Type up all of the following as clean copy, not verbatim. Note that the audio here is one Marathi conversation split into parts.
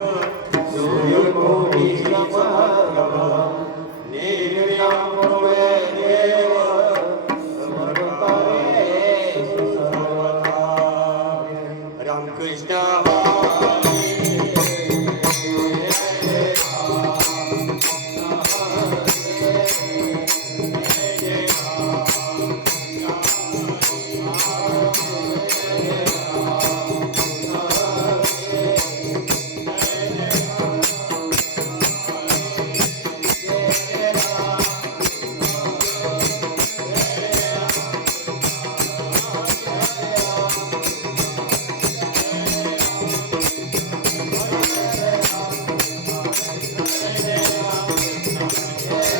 रूप पाहता लोचानी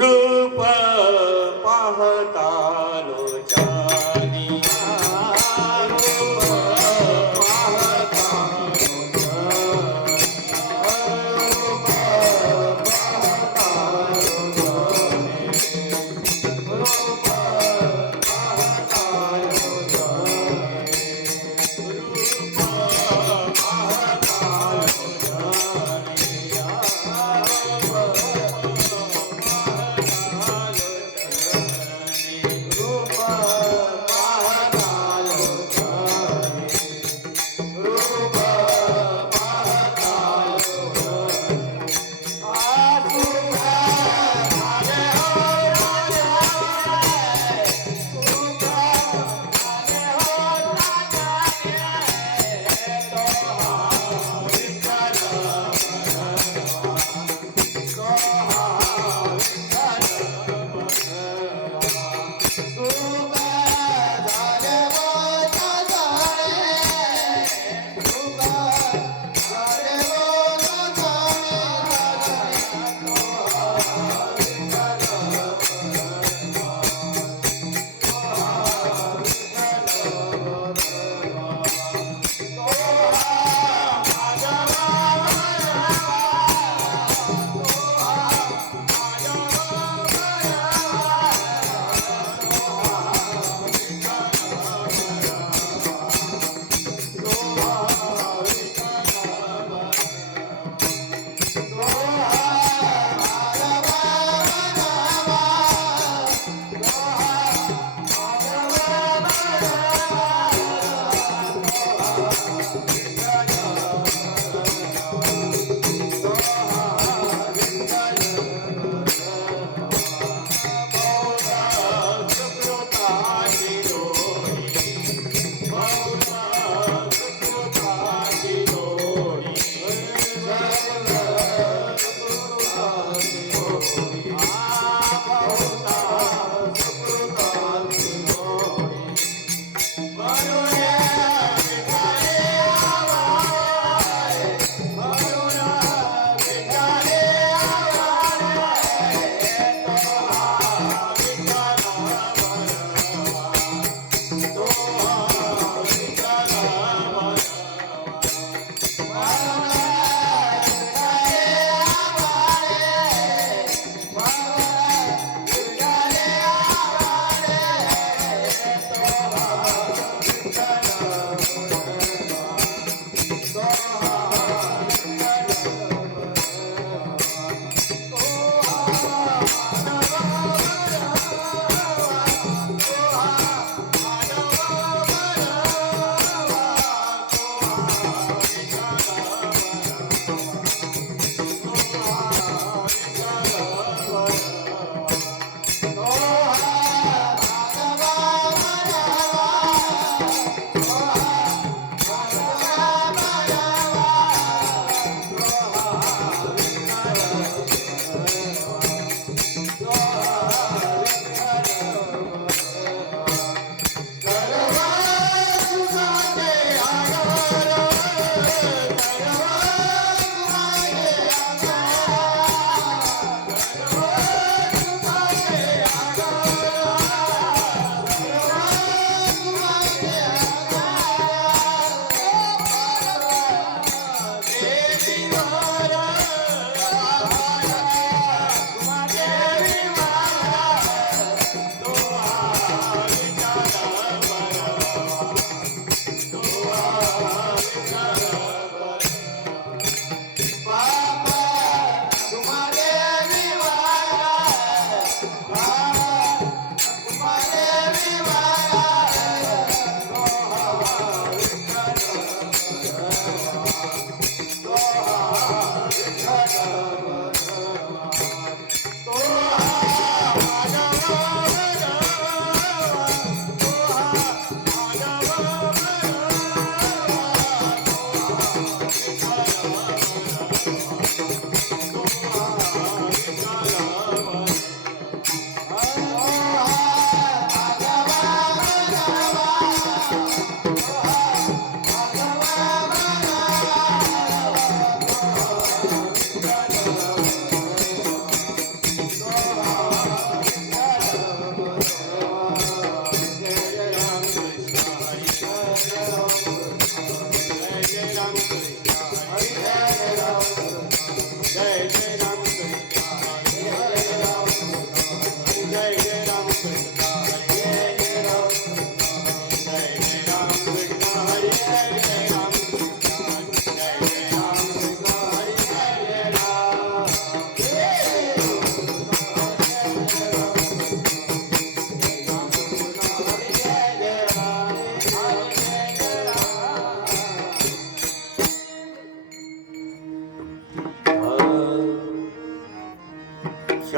रूप पाहता रूप पाहता रूप पाहता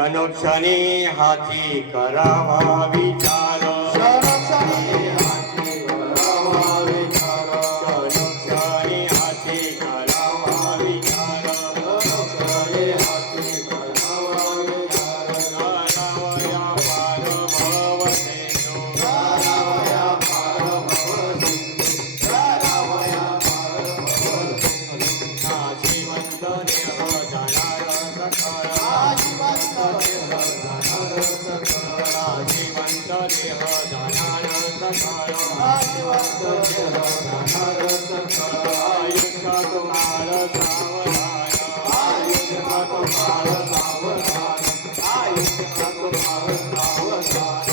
क्षणोक्षणी हाती करावा विचार क्षणोक्षणी हाती करावा विचार क्षणोक्षणी हाती करावा विचार क्षणोक्षणी हाती करावा विचार करावया पार भवसेनो करावया पार भवसिंधू करावया पार भवसिंधू नाशिवंत देह जाणार सकाळ नाशिवंत देह जाणार सकाळ नाशिवंत देह जाणार सकाळ नाशिवंत देह जाणार सकाळ आयुष्य तुम्हाला सावधान आयुष्य तुम्हार सावधान आयुष्य तुम्हार सावधान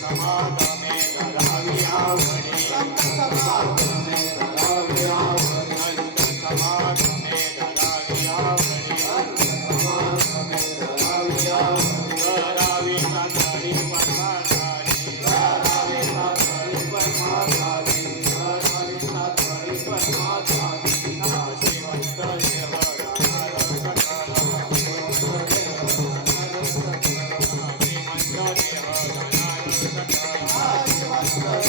समागमे धरावी आवडी संत समागमे धरावी आवडी संत समागमे धरावी आवडी समागमे धरावी आवडी करावी नाथारी पठारी करावी नाथारी परमाधारी करावी नाथारी परमाधारी नाशिवंत देह जाणार सकाळ नाशिवंत देह जाणार सकाळ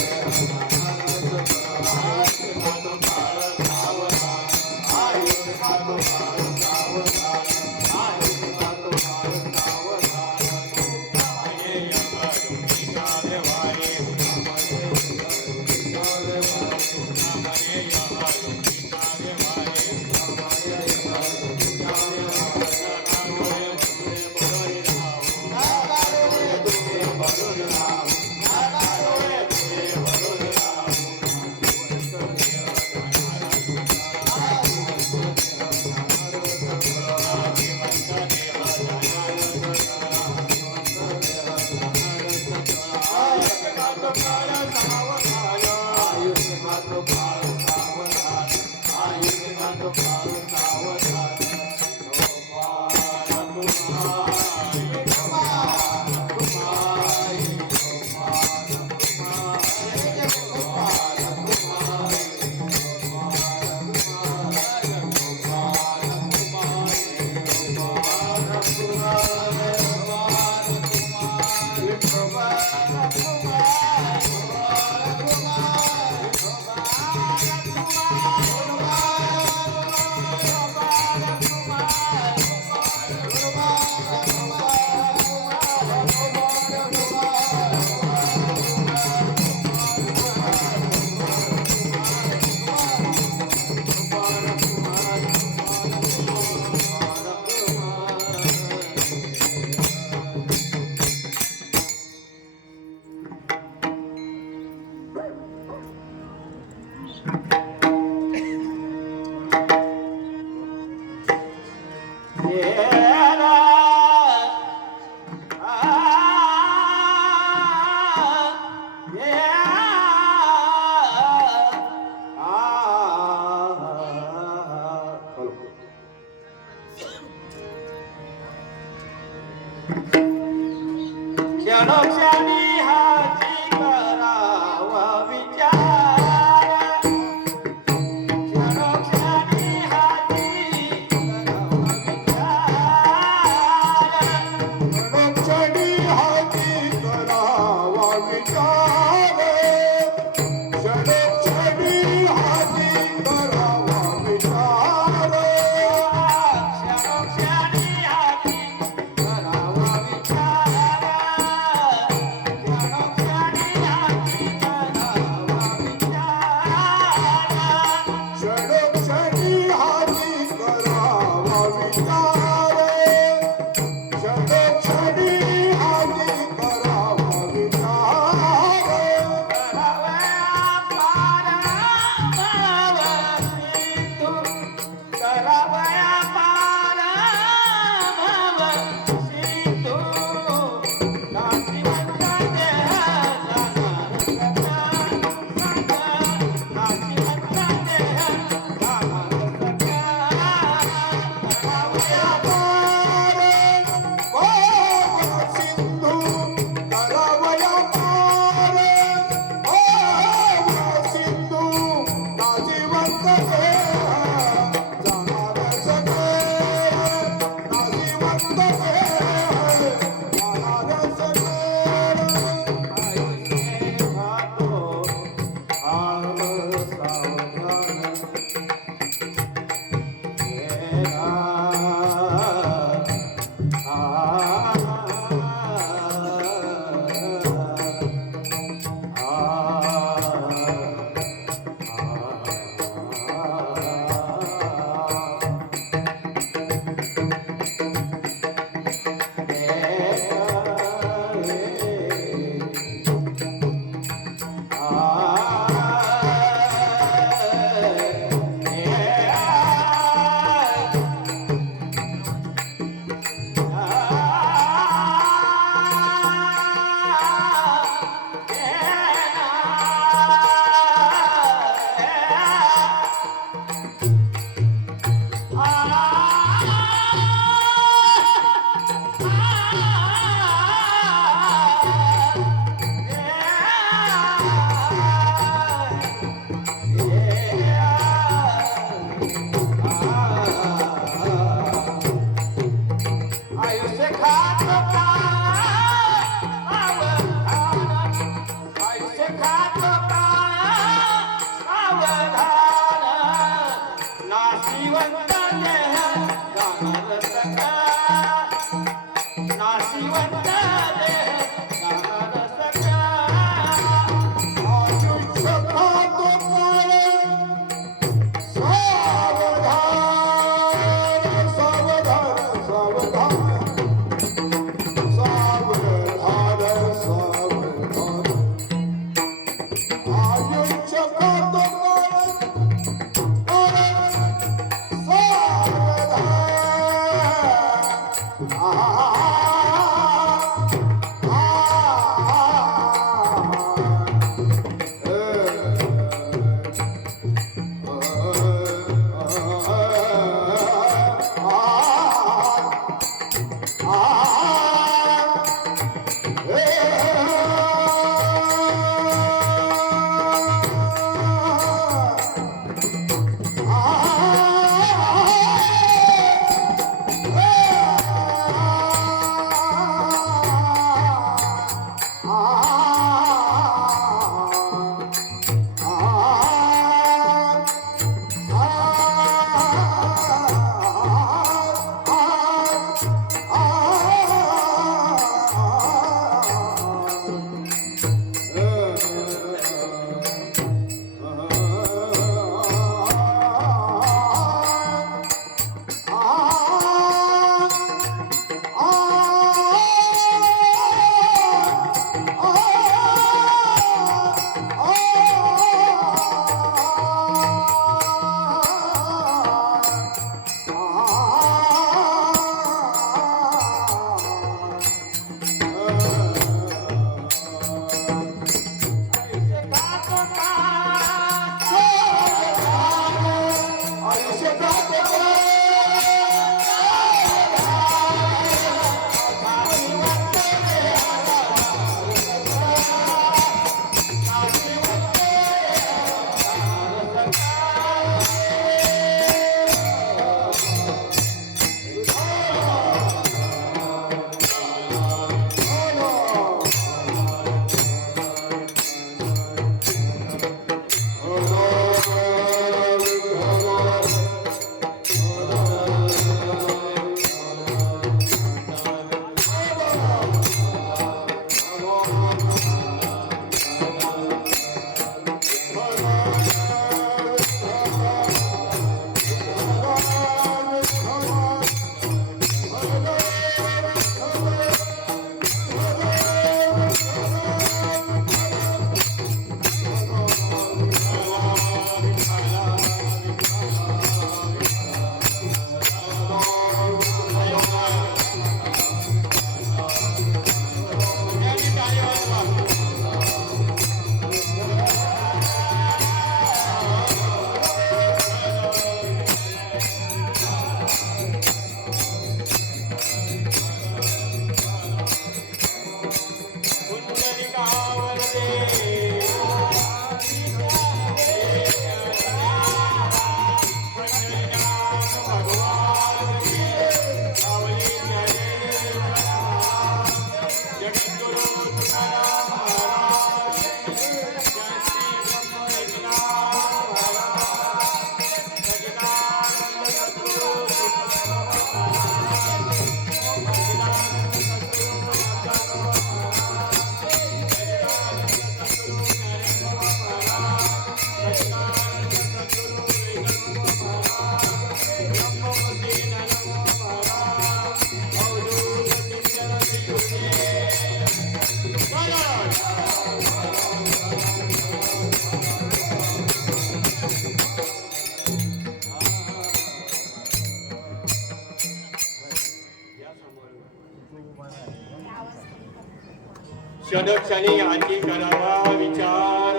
क्षणोक्षणी हाती करावा विचार,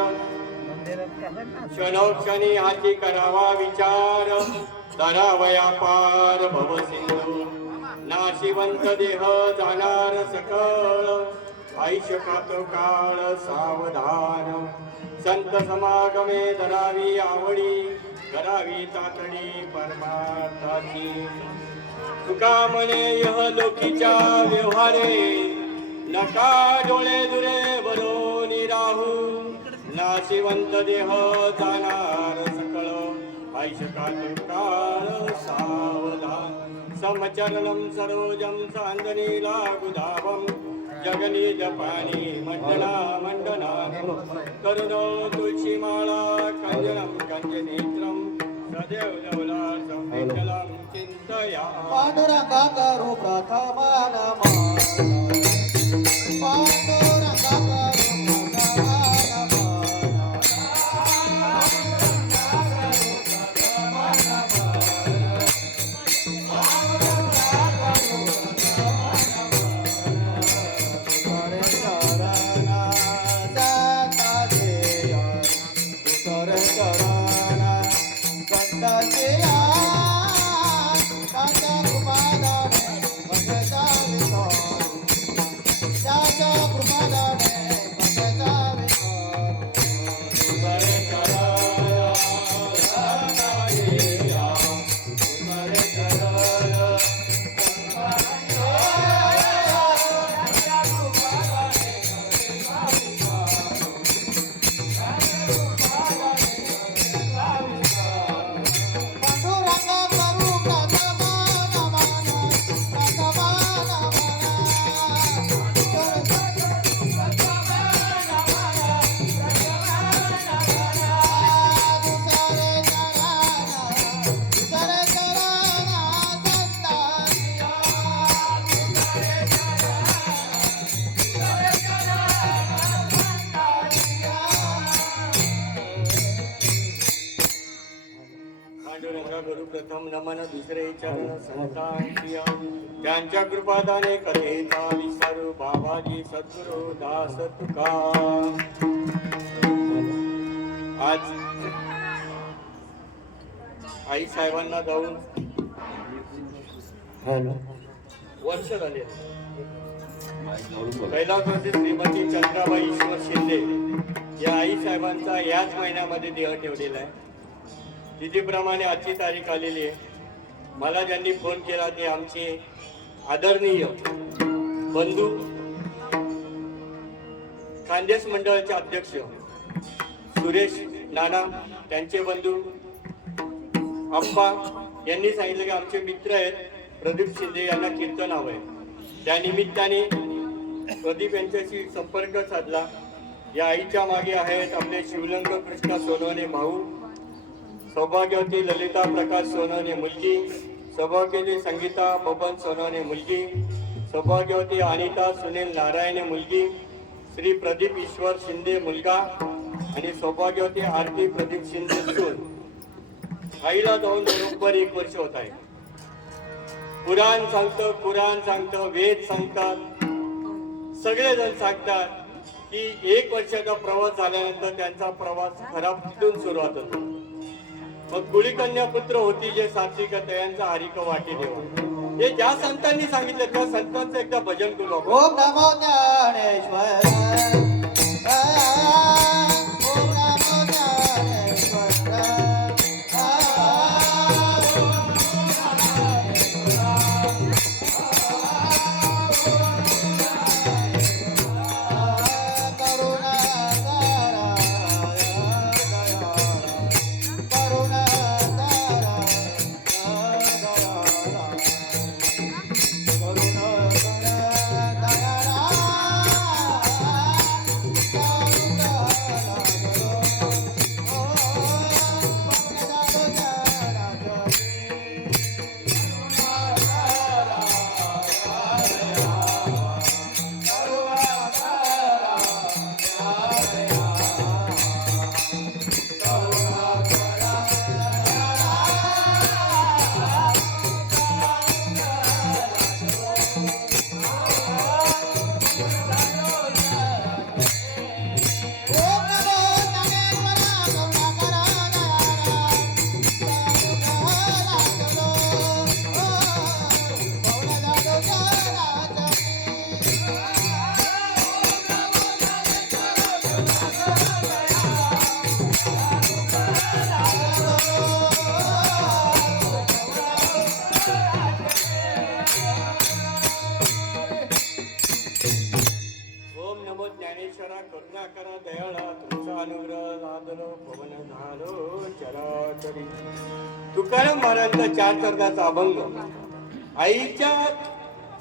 क्षणोक्षणी हाती करावा विचार, तरावया पार भव सिंधू, नाशिवंत देह जाणार सकळ, आयुष्य खातो काळ सावधान, संत समागमे धरावी आवडी, करावी तातडी परमार्थाची, तुका म्हणे यह लोकीच्या व्यवहारे, नका डोळे दुरे भरोनी राहू, नाशिवंत देह जाणार सकळ, ऐशकात काळ सावधान, समचरणं सरोजं चांदनीला गुदावं, जगनी जपानी मंडना मंडना, करुण तुळशी माळा कंजनं कंजनेत्रं, सदैव लवलासं विठ्ठलं चिंतया. पांडुरंगा करू प्रथम नमन, पांडुरंगा करू प्रथम गुरु प्रथम नमन, दुसरे चरण संतांची, त्यांच्या कृपादाने कथेचा विसरू, बाबाजी सद्गुरु दास तुका. आज आई साहेबांना जाऊन वर्ष झाले. पहिला म्हणजे श्रीमती चंद्राबाई ईश्वर शिंदे या आई साहेबांचा याच महिन्यामध्ये देह ठेवलेला आहे. तिथीप्रमाणे आजची तारीख आलेली आहे. मला ज्यांनी फोन केला ते आमचे आदरणीय बंधू, खानदेश मंडळाचे अध्यक्ष सुरेश नाना, त्यांचे बंधू अप्पा यांनी सांगितलं की आमचे मित्र आहेत प्रदीप शिंदे, यांना कीर्तन हवं आहे. त्या निमित्ताने प्रदीप यांच्याशी संपर्क साधला. या आईच्या मागे आहेत आपले शिवलंग कृष्ण सोनवणे भाऊ, सौभाग्यवती ललिता प्रकाश सोनवणे मुलगी, सौभाग्यवती संगीता बबन सोनवणे मुलगी, सौभाग्यवती अनिता सुनील नारायणे मुलगी, श्री प्रदीप ईश्वर शिंदे मुलगा आणि सौभाग्यवती आरती प्रदीप शिंदे सून. आईला जाऊन बरोबर 1 वर्ष होत आहे. कुराण सांगतं, वेद सांगतात, सगळेजण सांगतात की 1 वर्षाचा प्रवास झाल्यानंतर त्यांचा प्रवास खराबीतून सुरुवात होतो. मग गुळीकन्या पुत्र होती जे सात्विक यांचा हरिक वाटी देवा, हे ज्या संतांनी सांगितलं त्या संतांचं एकदा भजन करू आपण. ओम नमो ज्ञानेश्वर, ओम नमो ज्ञानेश्वर, वादळ पवन झालो चराचरी. तुकाराम महाराजांचा 4 चरणाचा अभंग आईच्या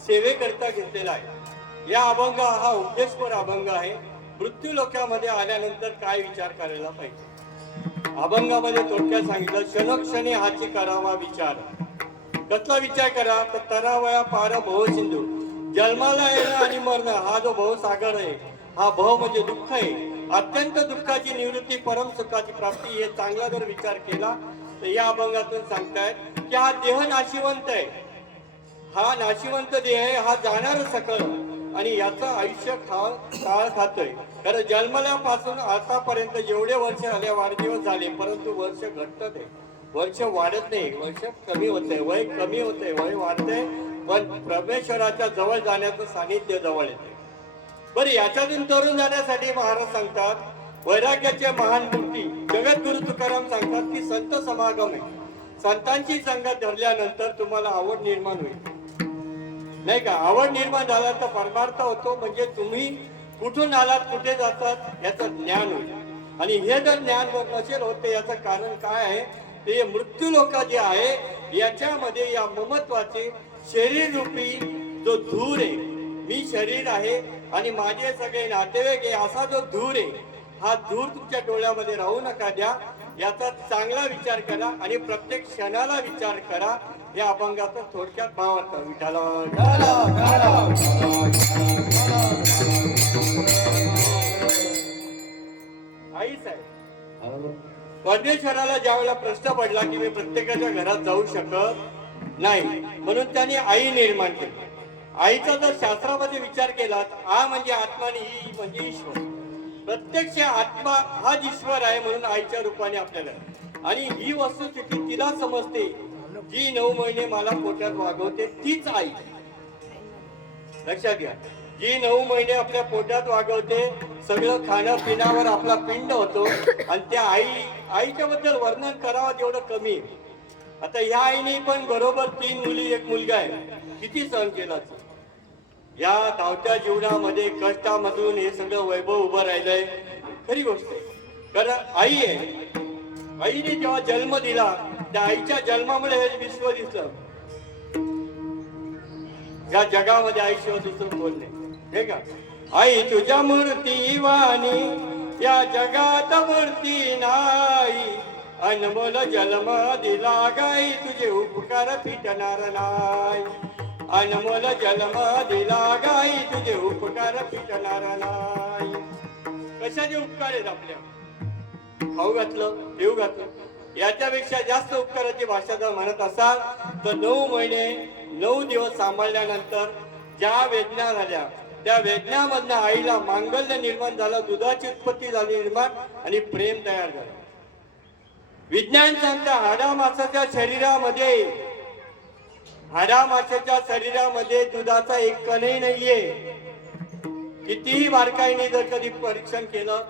सेवेकरता घेतलेला आहे. या अभंग हा उपदेशपर अभंग आहे. मृत्यू लोकांमध्ये आल्यानंतर काय विचार करायला पाहिजे. अभंगामध्ये थोडक्यात सांगितलं, क्षणोक्षणी हाची करावा विचार. कसला विचार करा तर तरावया पार भव सिंधू. जन्माला येणं आणि मरणं हा जो भवसागर आहे, हा भव म्हणजे दुःख आहे. अत्यंत दुःखाची निवृत्ती, परम सुखाची प्राप्ती. हे चांगला जर विचार केला तर या अभंगातून सांगतायत की हा देह नाशिवंत आहे. हा नाशिवंत देह आहे, हा जाणार सकळ आणि याचं आयुष्य काळ खातोय. कारण जन्मल्यापासून आतापर्यंत जेवढे वर्ष झाले, वाढदिवस झाले, परंतु वर्ष घटत आहे, वर्ष वाढत नाही, वर्ष कमी होते, वय कमी होते, वय वाढते, पण परमेश्वराच्या जवळ जाण्याचं सानिध्य जवळ येते. बरं, याच्यातून तरुण जाण्यासाठी महाराज सांगतात वैराग्याचे महान मूर्ती. जगद्गुरु तुकाराम सांगतात की संत समागम आहे. संतांची संगत धरल्यानंतर तुम्हाला आवड निर्माण होईल, नाही का. आवड निर्माण झाला तर परमार्थ होतो. म्हणजे तुम्ही कुठून आलात, कुठे जातात याचं ज्ञान होईल. आणि हे जर ज्ञान नसेल होते, याचं कारण काय आहे, ते मृत्यू लोक जे आहे याच्यामध्ये या ममत्वाचे शरीर रूपी जो धूर आहे, मी शरीर आहे आणि माझे सगळे नातेवाईक आहे, असा जो धूर आहे, हा धूर तुमच्या डोळ्यामध्ये राहू नका द्या. याचा चांगला विचार करा आणि प्रत्येक क्षणाला विचार करा. या अभंगाचा थोडक्यात भाव अर्थ. विठाला आई साहेब, परमेश्वराला ज्या वेळेला प्रश्न पडला की मी प्रत्येकाच्या घरात जाऊ शकत नाही, म्हणून त्यांनी आई निर्माण केली. आईचा जर शास्त्रामध्ये विचार केला, आ म्हणजे आत्मा आणि ई म्हणजे ईश्वर. प्रत्यक्ष आत्मा हाच ईश्वर आहे, म्हणून आईच्या रूपाने आपल्याला. आणि ही वस्तुस्थिती तिला समजते, जी 9 महिने मला पोटात वागवते तीच आई. लक्षात घ्या, जी 9 महिने आपल्या पोटात वागवते, सगळं खाणं पिण्यावर आपला पिंड होतो. आणि त्या आईच्या बद्दल वर्णन करावं तेवढं कमी आहे. आता ह्या आईने पण बरोबर 3 मुली 1 मुलगा आहे. किती सहन केला. या धावत्या जीवनामध्ये कष्टामधून हे सगळं वैभव उभं राहिलंय, खरी गोष्ट आहे. कारण आई आहे. आईने जेव्हा जन्म दिला, त्या आईच्या जन्मामुळे हे विश्व दिसलं. या जगामध्ये आईशिवाय दुसरं कोण नाही, हे का. आई तुझ्या मूर्ती वाणी या जगात मूर्ती नाही. अनमोल जन्म दिला गाई, तुझे उपकार फिटणार नाही. अनमोल जन्म दिला गाई, तुझे उपकार फिटणार नाही. कशाचे उपकार आहेत आपल्या. खाऊ घातलं, पिऊ घातलं. याच्यापेक्षा जास्त उपकाराची भाषा जर म्हणत असाल तर 9 महिने 9 दिवस सांभाळल्यानंतर ज्या वेदना झाल्या, त्या वेदनामधनं आईला मांगल्य निर्माण झालं, दुधाची उत्पत्ती झाली निर्माण आणि प्रेम तयार झालं. विज्ञान सांगतं हाडामासाच्या शरीरामध्ये दुधाचा एक कणही नाहीये. कितीही बारकाईने जर कधी परीक्षण केलं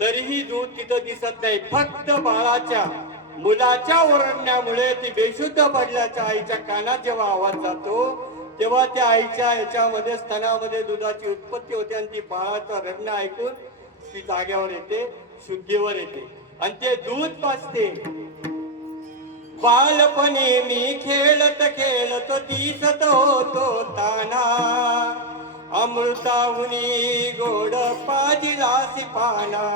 तरीही दूध तिथं दिसत नाही. फक्त बाळाच्या मुलाच्या ओरडण्यामुळे ती बेशुद्ध पडल्याच्या आईच्या कानात जेव्हा आवाज जातो, तेव्हा त्या आईच्या याच्यामध्ये स्तनामध्ये दुधाची उत्पत्ती होते आणि ती बाळाचं रडणं ऐकून ती जाग्यावर येते, शुद्धीवर येते आणि ते दूध पाजते. बालपणी मी खेळत खेळत दिसत होतो ताना, अमृताहुनी गोड पाजिलासी पाना.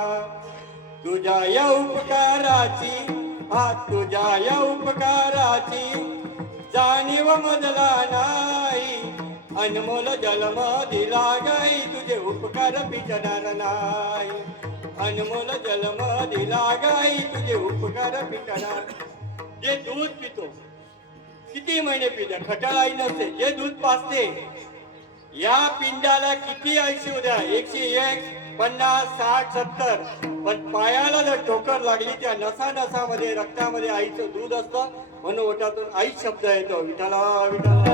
तुझ्या या उपकाराची तुझ्या या उपकाराची जाणीव मजला नाही. अनमोल जन्म दिला गाई, तुझे उपकार फिटणार नाही. अनमोल जन्म दिला गाई, तुझे उपकार फिटणार. जे दूध पितो, किती महिने पिते, खटाळ आई नसते. जे दूध पाजते, या पिंडाला किती आयुष्य उद्या, 101, 50, 60, 70, पण पायाला जर ठोकर लागली, त्या नसा नसामध्ये रक्तामध्ये आईचं दूध असतं. म्हणून ओठातून आई शब्द येतो. विठाला विठाला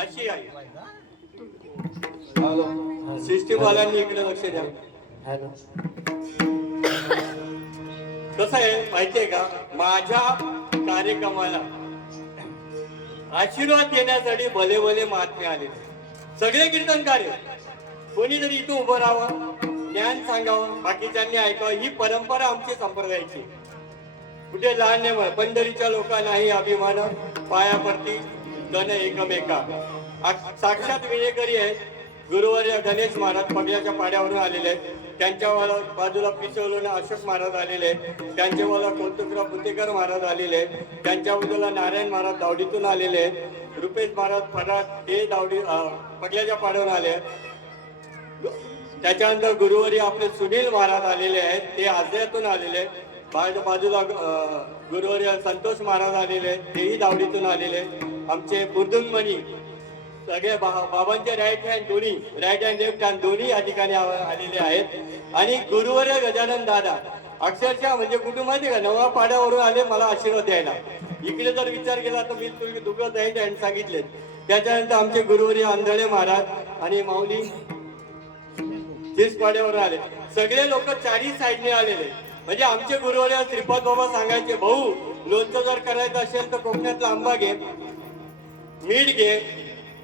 अशी आई. सिस्टीमवाल्यांनी इकडे लक्ष द्या. कसं आहे माहितीये का, माझ्या कार्यक्रमाला आशीर्वाद देण्यासाठी भले भले महात्मे आले, सगळे कीर्तनकार्य. कोणीतरी इथं उभं राहावं, ज्ञान सांगावं, बाकीच्यांनी ऐकावं. ही परंपरा आमची संप्रदायाची. कुठे लहान नाही, पंढरीच्या लोकांनाही अभिमान, पाया पडती धन एकमेका. साक्षात विनेकरी आहे गुरुवर्य गणेश महाराज पगल्याच्या पाड्यावरून आलेले आहेत. त्यांच्या बाजूला पिसवलून अशोक महाराज आलेले आहेत. त्यांच्या बाजूला कौतुकराव पुतेकर महाराज आलेले आहेत. त्यांच्या बाजूला नारायण महाराज दावडीतून आलेले आहेत. रुपेश महाराज फराट हे दावडी पगल्याच्या पाड्यावरून आले आहेत. त्याच्यानंतर गुरुवर्य आपले सुनील महाराज आलेले आहेत, ते आजऱ्यातून आलेले आहेत. बाजूला गुरुवर्य संतोष महाराज आलेले आहेत, तेही दावडीतून आलेले आहेत. आमचे बुर्दुंगमणी सगळे बाबांचे राईट हँड लेफ्ट हँड दोन्ही या ठिकाणी आलेले आहेत. आणि गुरुवर्य गजानन दादा अक्षरशः म्हणजे कुठून माहिती का, नवा पाड्यावरून आले मला आशीर्वाद द्यायला. इकडे जर विचार केला तर मी तुम्ही दुसरं राईट हँड सांगितले. त्याच्यानंतर आमचे गुरुवर्य आंधळे महाराज आणि माऊली तीस पाड्यावरून आले. सगळे लोक चारही साईडने आलेले. म्हणजे आमचे गुरुवर्य श्रीपाद बाबा सांगायचे, भाऊ लोणचं जर करायचं असेल तर कोकणातला आंबा घे, मीठ घे,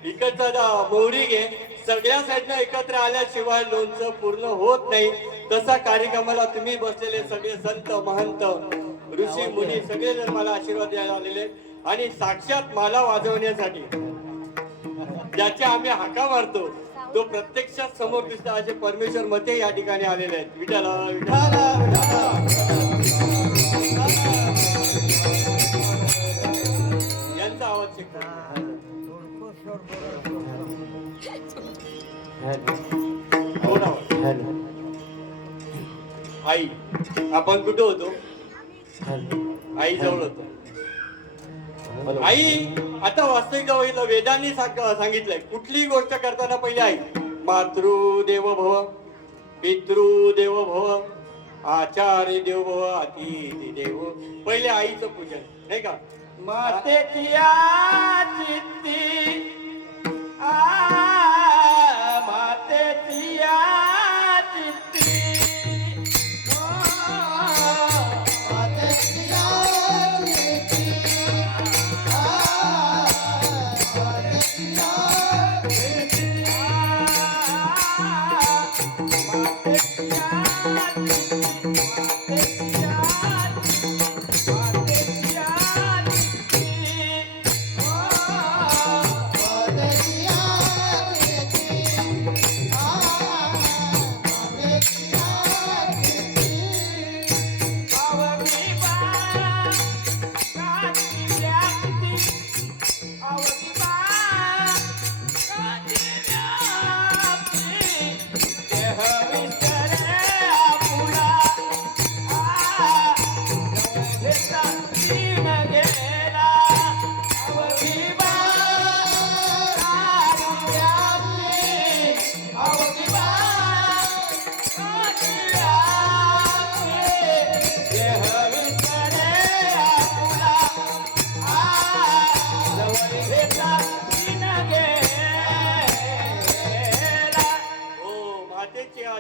इकडचा मोहरी घे. सगळ्या साईडनं एकत्र आल्याशिवाय लोणचं पूर्ण होत नाही. तसा कार्यक्रमाला तुम्ही बसलेले सगळे संत महंत ऋषी मुनी सगळे जण मला आशीर्वाद द्यायला आलेले. आणि साक्षात मला वाजवण्यासाठी ज्याचे आम्ही हाका मारतो तो प्रत्यक्षात समोर दिसता असे परमेश्वर मते या ठिकाणी आलेले आहेत. विठाला यांचा आवाज शिकतो. आई आपण कुठे होतो, आई जवळ होतो. आई आता वास्तविक बघितलं, वेदांनी सांगितलंय कुठलीही गोष्ट करताना पहिले आई. मातृदेव भव, पितृदेव भव, आचार्य देव भव, अतिथी देव. पहिले आईचं पूजन नाही का. मातेची चित्ती मातेची चित्ती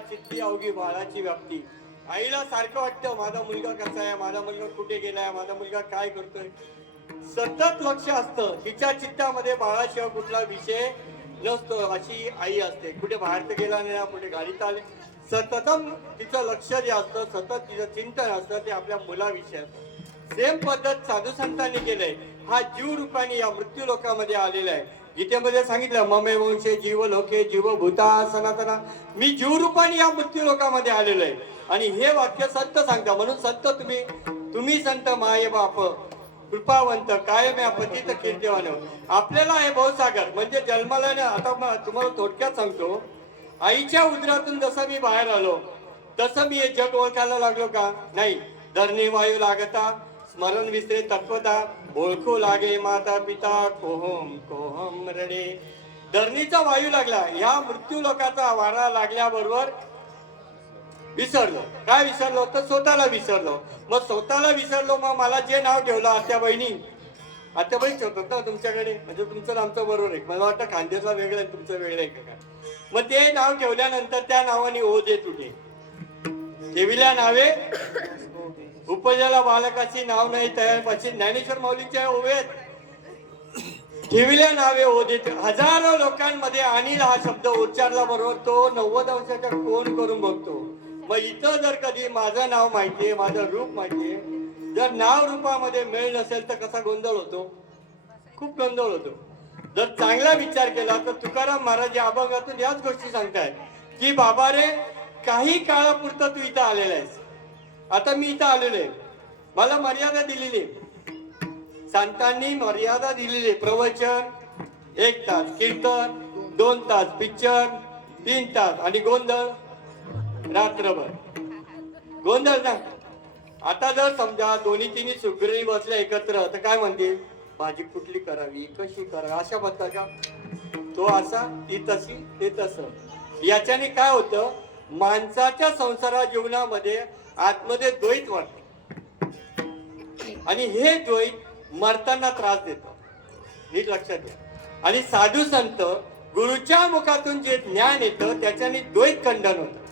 चित्ती अवघी बाळाची व्याप्ती. आईला सारखं वाटतं माझा मुलगा कसा आहे, माझा मुलगा कुठे गेलाय, माझा मुलगा काय करतोय. सतत लक्ष असतं तिच्या चित्तामध्ये. बाळाशिवाय कुठला विषय नसतो अशी आई असते. कुठे बाहेर तर गेला नाही, कुठे गाडीत आले, सतत तिचं लक्ष जे असतं, सतत तिचं चिंतन असतं ते आपल्या मुलाविषयी असतं. सेम पद्धत साधू संतांनी केलंय. हा जीव रूपाने या मृत्यू लोकांमध्ये आलेला आहे. गीतेमध्ये सांगितलं ममे वंशे जीव लोके जीव भूता सनातना. मी जीव रूपाने या मृत्यू लोकांमध्ये आलेलो आहे. आणि हे वाक्य संत सांगता. म्हणून संत तुम्ही संत माये बाप कृपावंत कायम या पतित कीर्तिवान. आपल्याला हे भावसागर म्हणजे जन्माला ना. आता तुम्हाला थोडक्यात सांगतो. आईच्या उदरातून जसं मी बाहेर आलो तसं मी हे जग ओळखायला लागलो का नाही. धरणी वायू लागता स्मरण विसरे तत्वता. ओळखू लागे माता पिता कोहम कोहम रडे. धरणीचा वायू लागला. ह्या मृत्यू लोकांचा वारा लागल्याबरोबर विसरलो. काय विसरलो तर स्वतःला विसरलो. मग स्वतःला विसरलो. मग मला जे नाव ठेवलं आत्याबाईंनी. आत्याबाईच होतं ना तुमच्याकडे. म्हणजे तुमचं आमचं बरोबर आहे. मला वाटतं खांद्यातला वेगळं आहे तुमचं वेगळं आहे का. मग ते नाव ठेवल्यानंतर त्या नावाने ओ देत होते. ठेविल्या नावे उपजला बालकाची नाव नाही तयार पाशी ज्ञानेश्वर माऊलींच्या ओव्यात ठेविल्या नावे ओ देत. हजारो लोकांमध्ये अनिल हा शब्द उच्चारला बरोबर तो 90 अंशाचा कोण करून बघतो. मग इथं जर कधी माझं नाव माहितीये, माझं रूप माहितीये, जर नाव रूपामध्ये मेळ नसेल तर कसा गोंधळ होतो, खूप गोंधळ होतो. जर चांगला विचार केला तर तुकाराम महाराज या अभंगातून याच गोष्टी सांगतायत की बाबा रे, काही काळापुरतं तू इथं आलेला आहेस. आता मी इथं आलेलो आहे, मला मर्यादा दिलेली आहे. संतांनी मर्यादा दिलेली आहे. प्रवचन 1 तास, कीर्तन 2 तास, पिक्चर 3 तास आणि गोंधळ रात्रभर. गोंधळ ना. आता जर समजा दोन्ही तिन्ही सुगरी बसल्या एकत्र तर काय म्हणतील, भाजी कुठली करावी, कशी करावी, अशा म्हणतात का. तो असा, ती तशी, ते तसं. याच्याने काय होतं, माणसाच्या संसार जीवनामध्ये आतमध्ये द्वैत वाटतं आणि हे द्वैत मरताना त्रास देतो. नीट लक्षात घ्या. आणि साधू संत गुरुच्या मुखातून जे ज्ञान येतं त्याच्याने द्वैत खंडन होतं.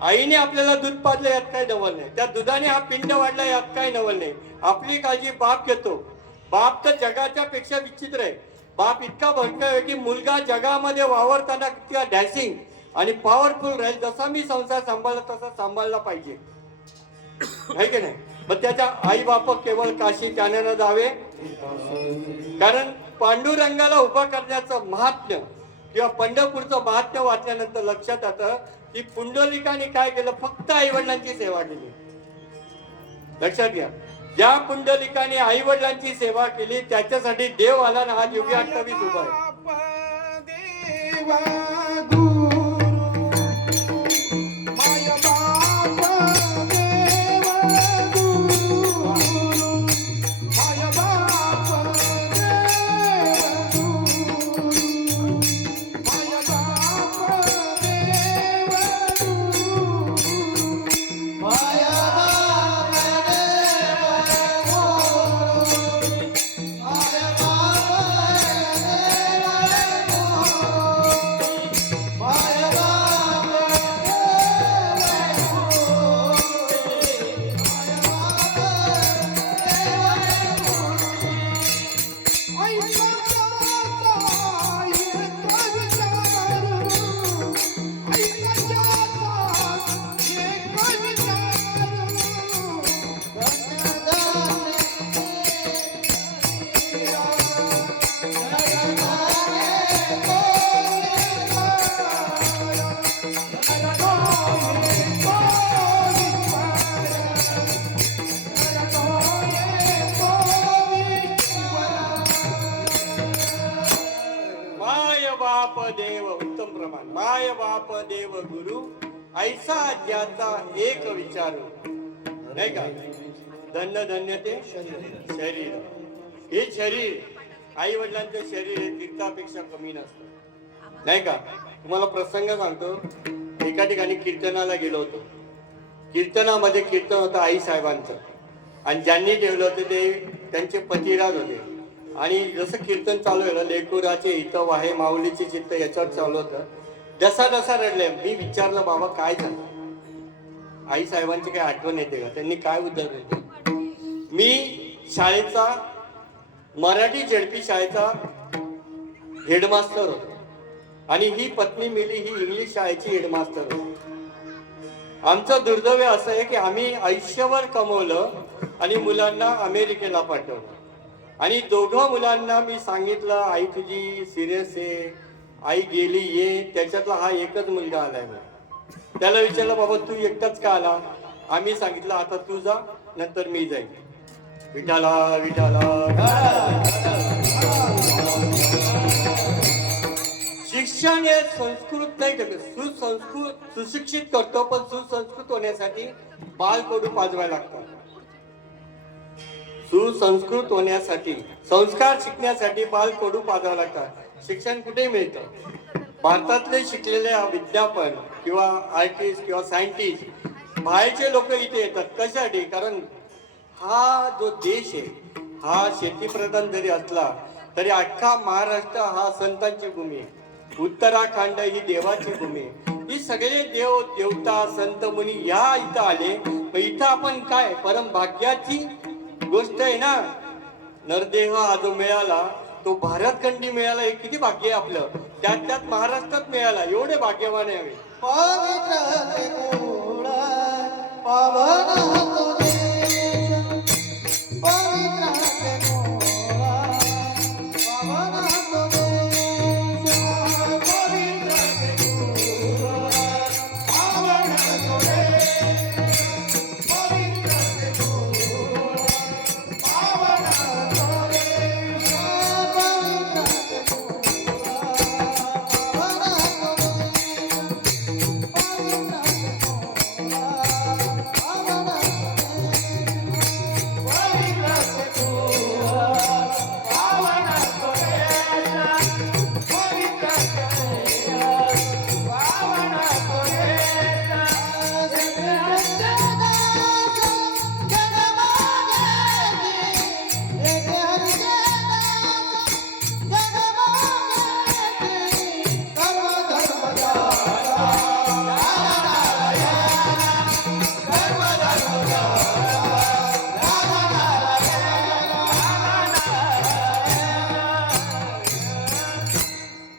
आईने आपल्याला दूध पाजलं यात काही नवल नाही, त्या दुधाने हा पिंड वाढला यात काही नवल नाही. आपली काळजी बाप घेतो. बाप तर जगाच्या पेक्षा विचित्र आहे. बाप इतका भयंकर आहे की मुलगा जगामध्ये वावरताना इतका डॅशिंग आणि पॉवरफुल राहील. जसा मी संसार सांभाळला तसा सांभाळला पाहिजे, आहे की नाही. मग त्याच्या आई बाप केवळ काशी त्याने जावे, कारण पांडुरंगाला उभा करण्याचं महात्म्य किंवा पंढरपूरचं महात्म्य वाचल्यानंतर लक्षात येतं की पुंडलिकाने काय केलं, फक्त आई वडिलांची सेवा केली. लक्षात घ्या, ज्या पुंडलिकाने आई वडिलांची सेवा केली त्याच्यासाठी देव आला ना. आज योगी 28 उभा आहे. देव उत्तम प्रमाण. माय बाप देव गुरु ऐसा ज्याचा एक विचारू, नाही का. धन्य धन्य ते शरीर. हे शरीर आई वडिलांचं शरीर हे तीर्थापेक्षा कमी नसतं, नाही का. तुम्हाला प्रसंग सांगतो. एका ठिकाणी कीर्तनाला गेलो होतो. कीर्तनामध्ये कीर्तन होतं आई साहेबांचं आणि ज्यांनी ठेवलं होतं ते त्यांचे पतिराज होते. आणि जसं कीर्तन चालू आहे, लेकुराचे हितं वाहे माऊलीचे चित्त याच्यावर चालू होतं. जसा जसा रडले. मी विचारलं, बाबा काय झालं. आई साहेबांची काही आठवण येते का, त्यांनी काय उत्तर दिले. मी शाळेचा मराठी झेडपी शाळेचा हेडमास्टर होतो आणि ही पत्नी मिली ही इंग्लिश शाळेची हेडमास्टर होती. आमचं दुर्दैव असं आहे की आम्ही आयुष्यभर कमवलं आणि मुलांना अमेरिकेला पाठवलं. आणि दोघं मुलांना मी सांगितलं, आई तुझी सिरियस आहे, आई गेली, ये. त्याच्यातला हा एकच मुलगा आलाय. त्याला विचारलं, बाबा तू एकटाच का आला. आम्ही सांगितलं, आता तू जा, नंतर मी जाईन. विठाला विठाला. शिक्षण हे संस्कृत नाही करत, सुशिक्षित करतो, पण सुसंस्कृत होण्यासाठी बालकडू पाजवायला लागतात. सुसंस्कृत होण्यासाठी, संस्कार शिकण्यासाठी बालकडू पाजावं लागतात. शिक्षण कुठे मिळतं. भारतातले शिकलेले विद्यापन किंवा आर्टिस्ट किंवा सायंटिस्ट बाहेरचे लोक इथे येतात. कशासाठी, कारण हा जो देश आहे हा शेतीप्रधान जरी असला तरी अख्खा महाराष्ट्र हा संतांची भूमी आहे. उत्तराखंड ही देवाची भूमी आहे. ही सगळे देव देवता संत मुनी या इथं आले. मग इथं आपण काय परम भाग्याची गोष्ट आहे ना. नरदेह हा जो मिळाला तो भारतखंडी मिळाला. हे किती भाग्य आहे आपलं. त्यात महाराष्ट्रात मिळाला. एवढे भाग्यवान आहे आम्ही. पवित्र मूळ पावन तो देश पवित्र मूळ पावन तो देश पवित्र मूळ पावन तो देश पवित्र मूळ पावन तो देश पवित्र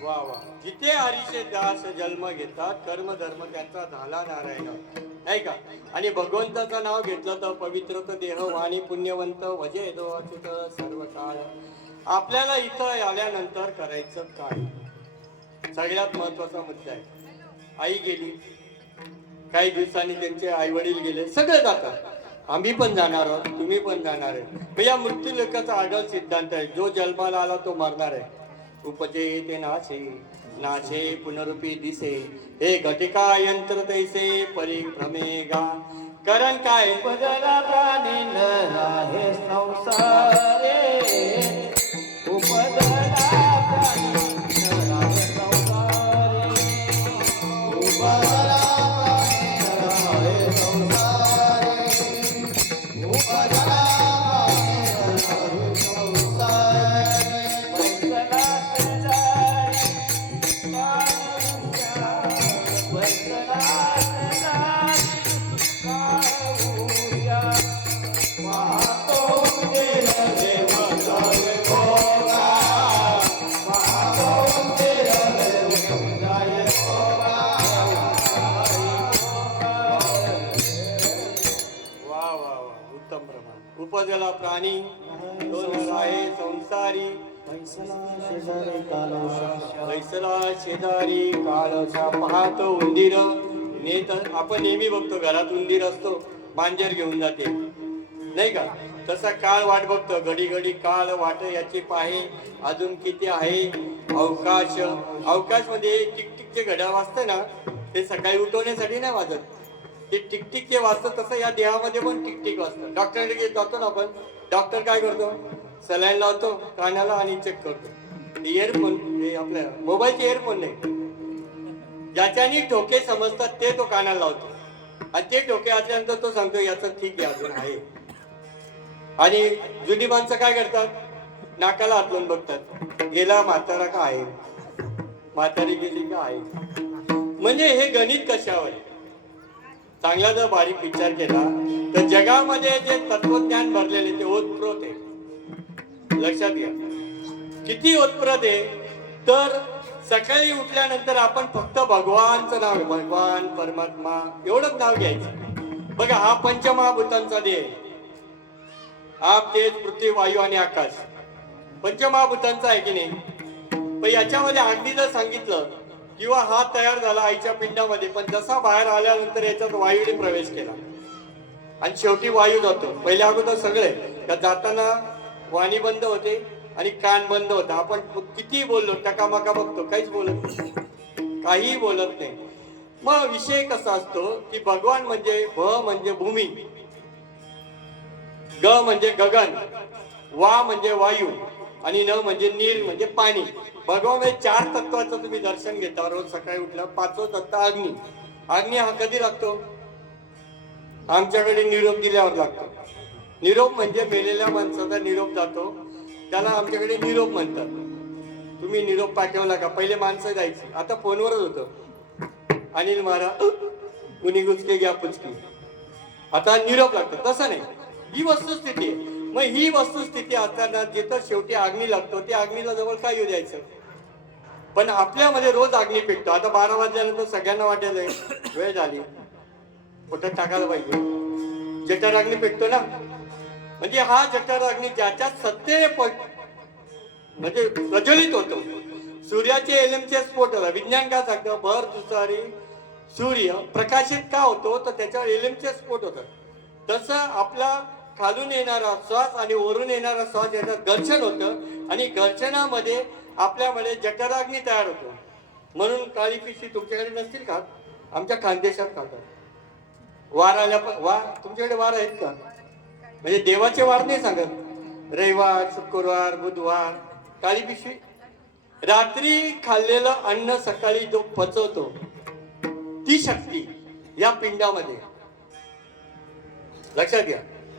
वा वा. जिथे हरीचे दास जन्म घेतात कर्म धर्म त्यांचा झाला नारायण नाही का. आणि भगवंताचं नाव घेतलं तर पवित्र तर देह वाणी पुण्यवंत वजे दो अच्युत सर्व काळ. आपल्याला इथं आल्यानंतर करायचं काय. सगळ्यात महत्वाचा मुद्दा आहे. आई गेली, काही दिवसांनी त्यांचे आई वडील गेले, सगळे जातात. आम्ही पण जाणार आहोत, तुम्ही पण जाणार आहे. या मृत्यू लोकाचा आगल सिद्धांत आहे. जो जन्माला आला तो मरणार आहे. उपजे ते नाचे नाचे पुनरुपी दिसे हे घटिका यंत्र तैसे परिभ्रमेगा. कारण काय उपजला प्राणी नरा हे संसारे उपजला प्राणी नरा हे संसारे उपजला प्राणी हे संसारे उपजला प्राणी हे संसारे वत्सला सदारी काळूच्या वत्सला सदारी काळूच्या पाहतो देव देवाचा भोगा पाहतो देव देवाचा वा वा वा. उत्तम प्रमाण. उपजला प्राणी तो नर आहे संसारी पैसला शेजारी काळचा पाहतो उंदीर नेत. आपण नेहमी बघतो घरात उंदीर असतो, मांजर घेऊन जाते नाही का. तसा काळ वाट बघतो. घडी घडी काळ वाट याची पाहे अजून किती आहे अवकाश. अवकाश मध्ये टिकटिकचे घड्याळ वाजते ना, ते सकाळी उठवण्यासाठी नाही वाजत. ते टिकटिक जे वाजतं तसं या देहामध्ये पण टिकटिक वाजतं. डॉक्टरकडे जातो ना आपण, डॉक्टर काय करतो, सलाईन लावतो कानाला आणि चेक करतो. इयरफोन हे आपल्या मोबाईलचे इयरफोन नाही, ज्याच्याने ठोके समजतात ते तो कानाला लावतो. आणि ते ठोके असल्यानंतर तो सांगतो याचं ठीक आहे अजून आहे. आणि जुनी माणसं काय करतात, नाकाला हात लावून बघतात, गेला म्हातारा का आहे, म्हातारी गेली का आहे. म्हणजे हे गणित कशावर आहे. चांगला जर बारीक विचार केला तर जगामध्ये जे तत्वज्ञान भरलेले ते ओतप्रोत आहे. लक्षात घ्या किती ओतप्रोत आहे. तर सकाळी उठल्यानंतर आपण फक्त भगवानचं नाव, भगवान परमात्मा एवढंच नाव घ्यायचं. बघा हा पंचमहाभूतांचा देह आहे. आप तेज पृथ्वी वायू आणि आकाश पंचमहाभूतांचा आहे की नाही. पण याच्यामध्ये अगदी जर सांगितलं किंवा हा तयार झाला आईच्या पिंडामध्ये, पण जसा बाहेर आल्यानंतर याच्यात वायूने प्रवेश केला आणि शेवटी वायू जातो. पहिल्या अगोदर सगळे का जाताना वाणी बंद होते आणि कान बंद होता. आपण किती बोललो टकामका बघतो, काहीच बोलत नाही, काहीही बोलत नाही. मग विषय कसा असतो की भगवान म्हणजे भ म्हणजे भूमी, ग म्हणजे गगन, वा म्हणजे वायू आणि न म्हणजे नीर म्हणजे पाणी. भगवान हे चार तत्वाचं तुम्ही दर्शन घेता रोज सकाळी उठल्या. पाचवं तत्व अग्नी. अग्नी हा कधी लागतो, आमच्याकडे निरोप दिल्यावर लागतो. निरोप म्हणजे मेलेल्या माणसाचा निरोप जातो, त्याला आमच्याकडे निरोप म्हणतात. तुम्ही निरोप पाठवला का? पहिले माणसं जायची, आता फोनवरच होतं. अनिल महाराज कुणी गुचके घ्या पुचकी, आता निरोप लागतो. तसं नाही, ही वस्तुस्थिती आहे. मग ही वस्तुस्थिती असताना जिथं शेवटी अग्नी लागतो त्या अग्नीला जवळ काय येऊ द्यायचं? पण आपल्यामध्ये रोज अग्नी पेटतो. आता 12 वाजल्यानंतर सगळ्यांना वाटेल वेळ झाली, कुठं टाकायला पाहिजे, जठर अग्नी पेटतो ना. म्हणजे हा जठर अग्नी ज्याच्यात सत्य म्हणजे प्रज्वलित होतो. सूर्याचे एलमचे स्फोट होता. विज्ञान काय सांगतं? भर दुपारी सूर्य प्रकाशित का होतो? तर त्याच्यावर एलमचे स्फोट होतात. तसं आपला खालून येणारा श्वास आणि वरून येणारा श्वास याच्यात घर्षण होतं आणि घर्षणामध्ये आपल्यामध्ये जठराग्नी तयार होतो. म्हणून काळी पिशवी तुमच्याकडे नसतील का? आमच्या खानदेशात खातात. वार आल्या वार तुमच्याकडे वार आहेत का? म्हणजे देवाचे वार नाही सांगत. रविवार, शुक्रवार, बुधवार, काळी पिशवी. रात्री खाल्लेलं अन्न सकाळी जो पचवतो ती शक्ती या पिंडामध्ये, लक्षात घ्या.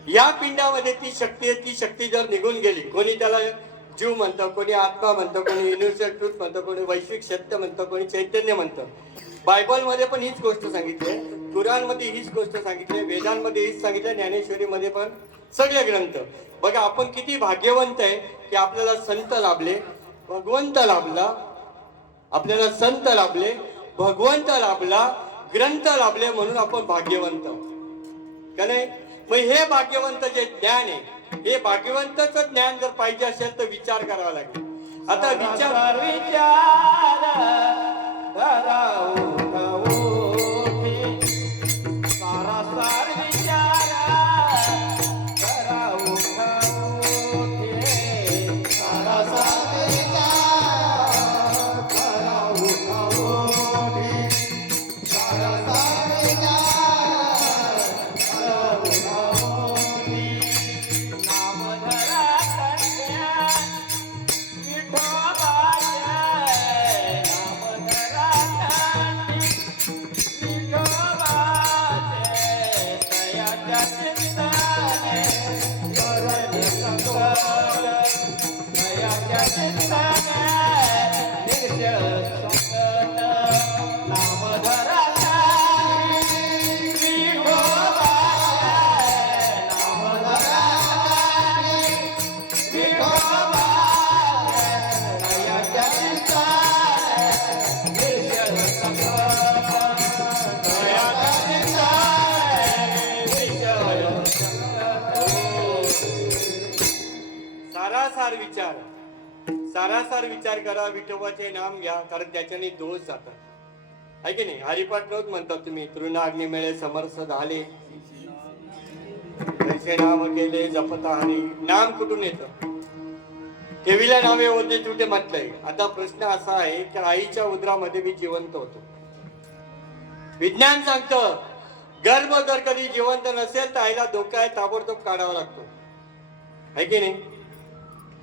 या पिंडामध्ये ती शक्ती आहे. ती शक्ती जर निघून गेली, कोणी त्याला जीव म्हणतं, कोणी आत्मा म्हणतं, कोणी युनिव्हर्सल ट्रूथ म्हणतं, कोणी वैश्विक सत्य म्हणतं, कोणी चैतन्य म्हणतं. बायबलमध्ये पण हीच गोष्ट सांगितली, कुराणमध्ये हीच गोष्ट सांगितली, वेदांमध्ये हीच सांगितलं, ज्ञानेश्वरीमध्ये पण सगळे ग्रंथ. बघा आपण किती भाग्यवंत आहे की आपल्याला संत लाभले, भगवंत लाभला, आपल्याला संत लाभले, भगवंत लाभला, ग्रंथ लाभले, म्हणून आपण भाग्यवंत का नाही? मग हे भाग्यवंत जे ज्ञान आहे, हे भाग्यवंतच ज्ञान जर पाहिजे असेल तर विचार करावा लागेल. आता विचार सारासार विचार करा, विठोबाचे नाम घ्या, कारण त्याच्याने दोष जातात. आहे की नाही? हरिपाठ रोज म्हणतात तुम्ही, तृणाग्नी मिळे समर्थ झाले, तैसे नाम केले जपता हरी. नाम कुठून येतं? ठेवीला नावे होते तुटे म्हटलंय. आता प्रश्न असा आहे की आईच्या उदरामध्ये मी जिवंत होतो. विज्ञान सांगतं गर्भ जर कधी जिवंत नसेल तर आईला धोका आहे, ताबडतोब काढावा लागतो. आहे की नाही?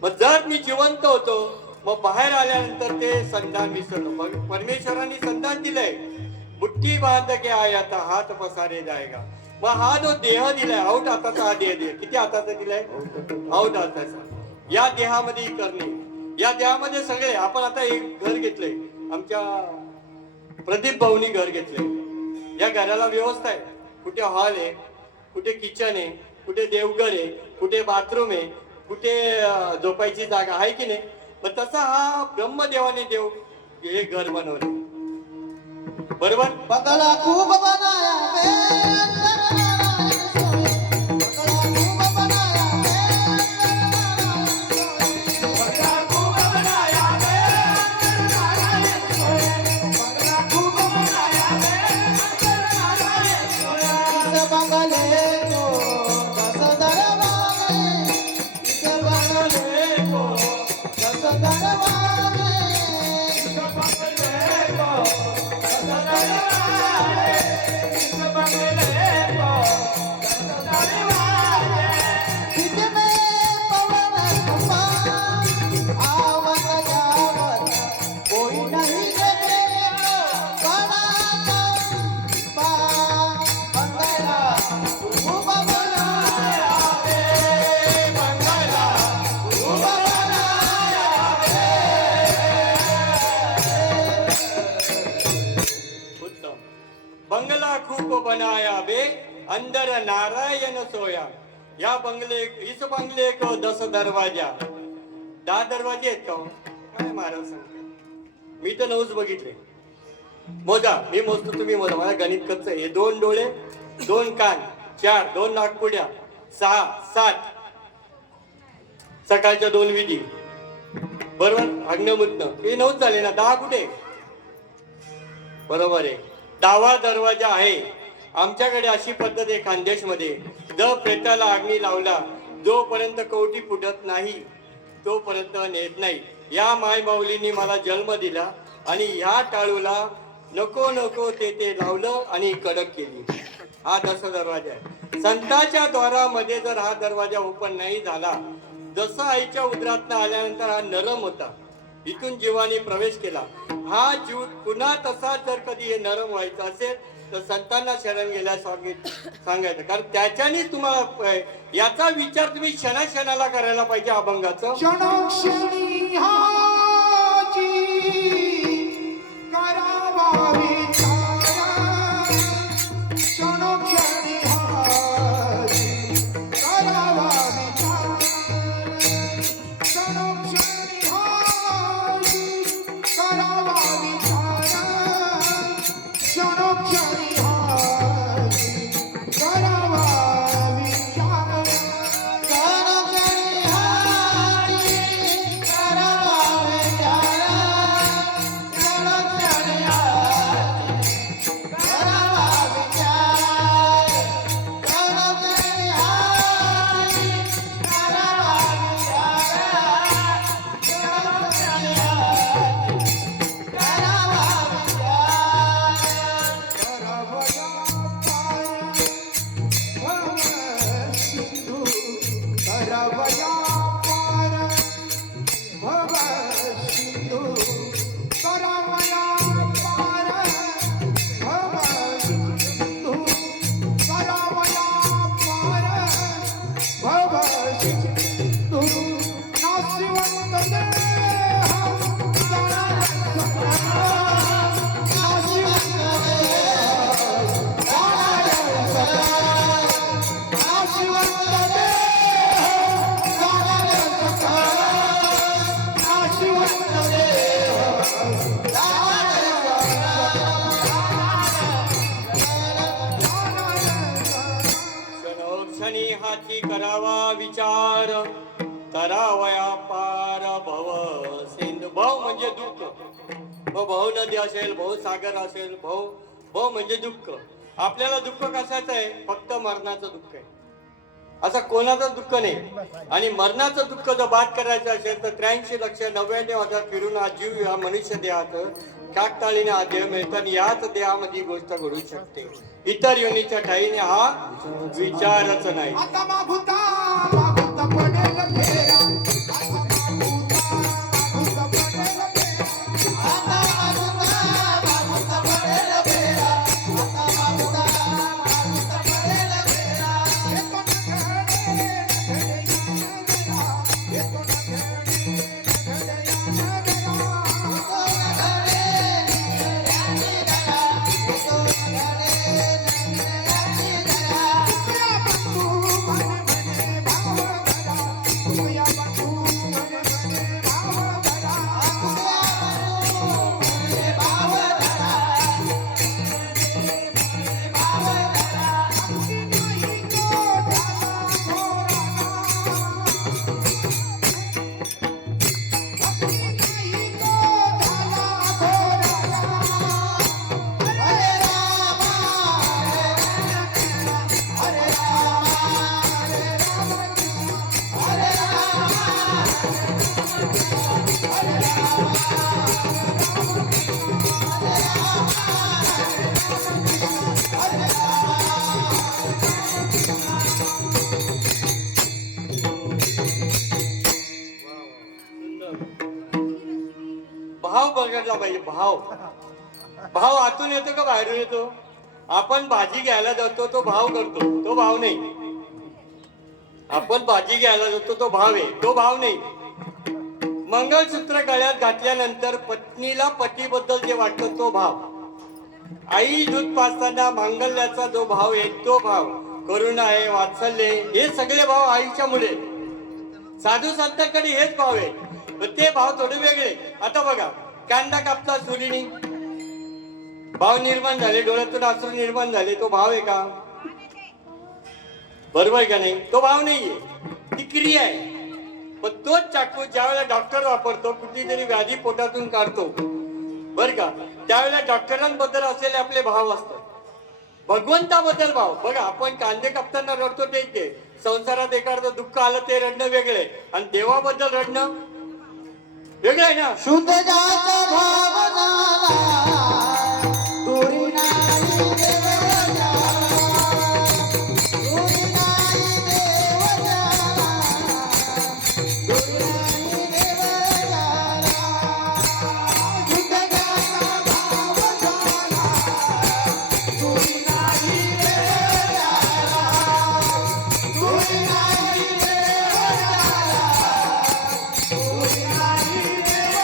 मग जर मी जिवंत होतो, मग बाहेर आल्यानंतर ते संधान विसरलो. परमेश्वरांनी संधान दिलंय, मुठ्ठी बांध के आय आता हात पसारे जायगा. मग हा जो देह दिलाय, आऊट हाताचा हा देह दिलाय. किती हाताचा दिलाय? आऊट हाताचा. या देहामध्ये करणे, या देहामध्ये सगळे. आपण आता एक घर घेतलंय, आमच्या प्रदीप भाऊनी घर घेतलंय. या घराला व्यवस्था आहे. कुठे हॉल आहे, कुठे किचन आहे, कुठे देवघर आहे, कुठे बाथरूम आहे, कुठे झोपायची जागा आहे की नाही? मग तसा हा ब्रह्मदेवाने देव हे घर बनवलं. बरोबर? बंगला खूप बनाया बंगला खूप बनाया बे अंदर नारायण सोया. या बंगले इस बंगले को 10 दरवाजा. 10 दरवाजे आहेत का हो? काय महाराज सांगते, मी तर 9च बघितले. मोजा, मी मोजतो तुम्ही मोजा, मला गणित कच्च आहे. 2 डोळे, 2 कान, 4, 2 नागपुड्या, 6, 7 सकाळच्या 2 विधी, बरोबर. अग्नमुत्न हे 9च झाले ना. 10 कुठे? बरोबर आहे. 10वा दरवाजा आहे. आमच्याकडे अशी पद्धत आहे खानदेशमध्ये, जर प्रेताला अग्नी लावला जोपर्यंत कवटी फुटत नाही तोपर्यंत नेत नाही. या माय माऊलींनी मला जन्म दिला आणि ह्या टाळूला नको नको ते लावलं आणि कडक केली. हा 10 दरवाजा आहे. संतांच्या द्वारामध्ये जर हा दरवाजा ओपन नाही झाला, जसं आईच्या उदरातनं आल्यानंतर हा नरम होता, इथून जीवाने प्रवेश केला. हा जीव पुन्हा तसा जर कधी हे नरम व्हायचा असेल तर संतांना शरण गेल्यास सांगायचं, कारण त्याच्यानेच तुम्हाला याचा विचार तुम्ही क्षणाक्षणाला करायला पाहिजे. अभंगाचं क्षणोक्षणी हाची करावा विचार, क्षणोक्षणी हाची करावा विचार, क्षणोक्षणी हाची करावा विचार, क्षणोक्षणी हाची करावा विचार. क्षणोक्षणी हाची करावा विचार, क्षणोक्षणी हाची करावा विचार, क्षणोक्षणी हाची करावा विचार, क्षणोक्षणी हाची करावा करावया पार भव सिंधू, करावया पार भव सिंधू, करावया पार भव सिंधू. नाशिवंत देह जाणारा सखा, नाशिवंत देह जाणारा सखा, नाशिवंत देह जाणारा सखा, नाशिवंत देह जाणारा क्षणोक्षणी हाची करावा विचार, तरावया पार भव सिंधू. भव म्हणजे दुःख. मग भव नदी असेल, भव सागर असेल, भव म्हणजे दुःख. आपल्याला दुःख कशाचं आहे? फक्त मरणाचं दुःख आहे. असं कोणाचं दुःख नाही. आणि मरणाचं दुःख जर बात करायचं असेल तर 83,99,000 फिरून हा जीव या मनुष्य देहात काकताळीने हा देह मिळतात. याच देहामध्ये गोष्ट घडू शकते. इतर योनीच्या ठाईने हा विचारच नाही. आता मागुता मागुता पडेल फेरा, आता मागुता मागुता पडेल फेरा, आता मागुता पडेल फेरा, आता मागुता पडेल फेरा. येतो ना घडे या नगरा, येतो ना घडे या नगरा. तुया बंधू मन मने भाव धरा, तुया बंधू मन मने भाव धरा. अगदी नाही तो त्याला थोराना, अगदी नाही तो त्याला थोराना. हरे राम हरे राम हरे राम हरे भाव बघितला पाहिजे. भाव आतून येतो का बाहेरून येतो? आपण भाजी घ्यायला जातो तो भाव करतो, तो भाव नाही. आपण भाजी घ्यायला जातो तो भाव आहे, तो भाव नाही. मंगळसूत्र गळ्यात घातल्यानंतर पत्नीला पतीबद्दल जे वाटतं तो भाव. आई दूध पाजताना मांगल्याचा जो भाव आहे तो भाव, करुणा आहे, वात्सल्य आहे, हे सगळे भाव आईच्या मुळे. साधू संतांकडे हेच भाव आहे, पण ते भाव थोडे वेगळे. आता बघा, कांदा कापता सुरीने, भाव निर्माण झाले, डोळ्यातून अश्रू निर्माण झाले, तो भाव आहे का? बरोबर का नाही? तो भाव नाहीये, ती क्रिया आहे. पण तोच चाकू ज्यावेळेला डॉक्टर वापरतो, कुठली तरी व्याधी पोटातून काढतो, बर का, त्यावेळेला डॉक्टरांबद्दल असलेले आपले भाव असतात. भगवंताबद्दल भाव बघा, आपण कांदे कापताना रडतो ठीक आहे, संसारात एखादं दुःख आलं ते रडणं वेगळे, आणि देवाबद्दल रडणं वेगळं आहे ना. शुद्ध जाचा भाव झाला, दुरी नाही देव झाला, दुरी नाही देव झाला, दुरी नाही देव झाला. शुद्ध जाचा भाव झाला, दुरी नाही देव झाला, दुरी नाही देव झाला, दुरी नाही देव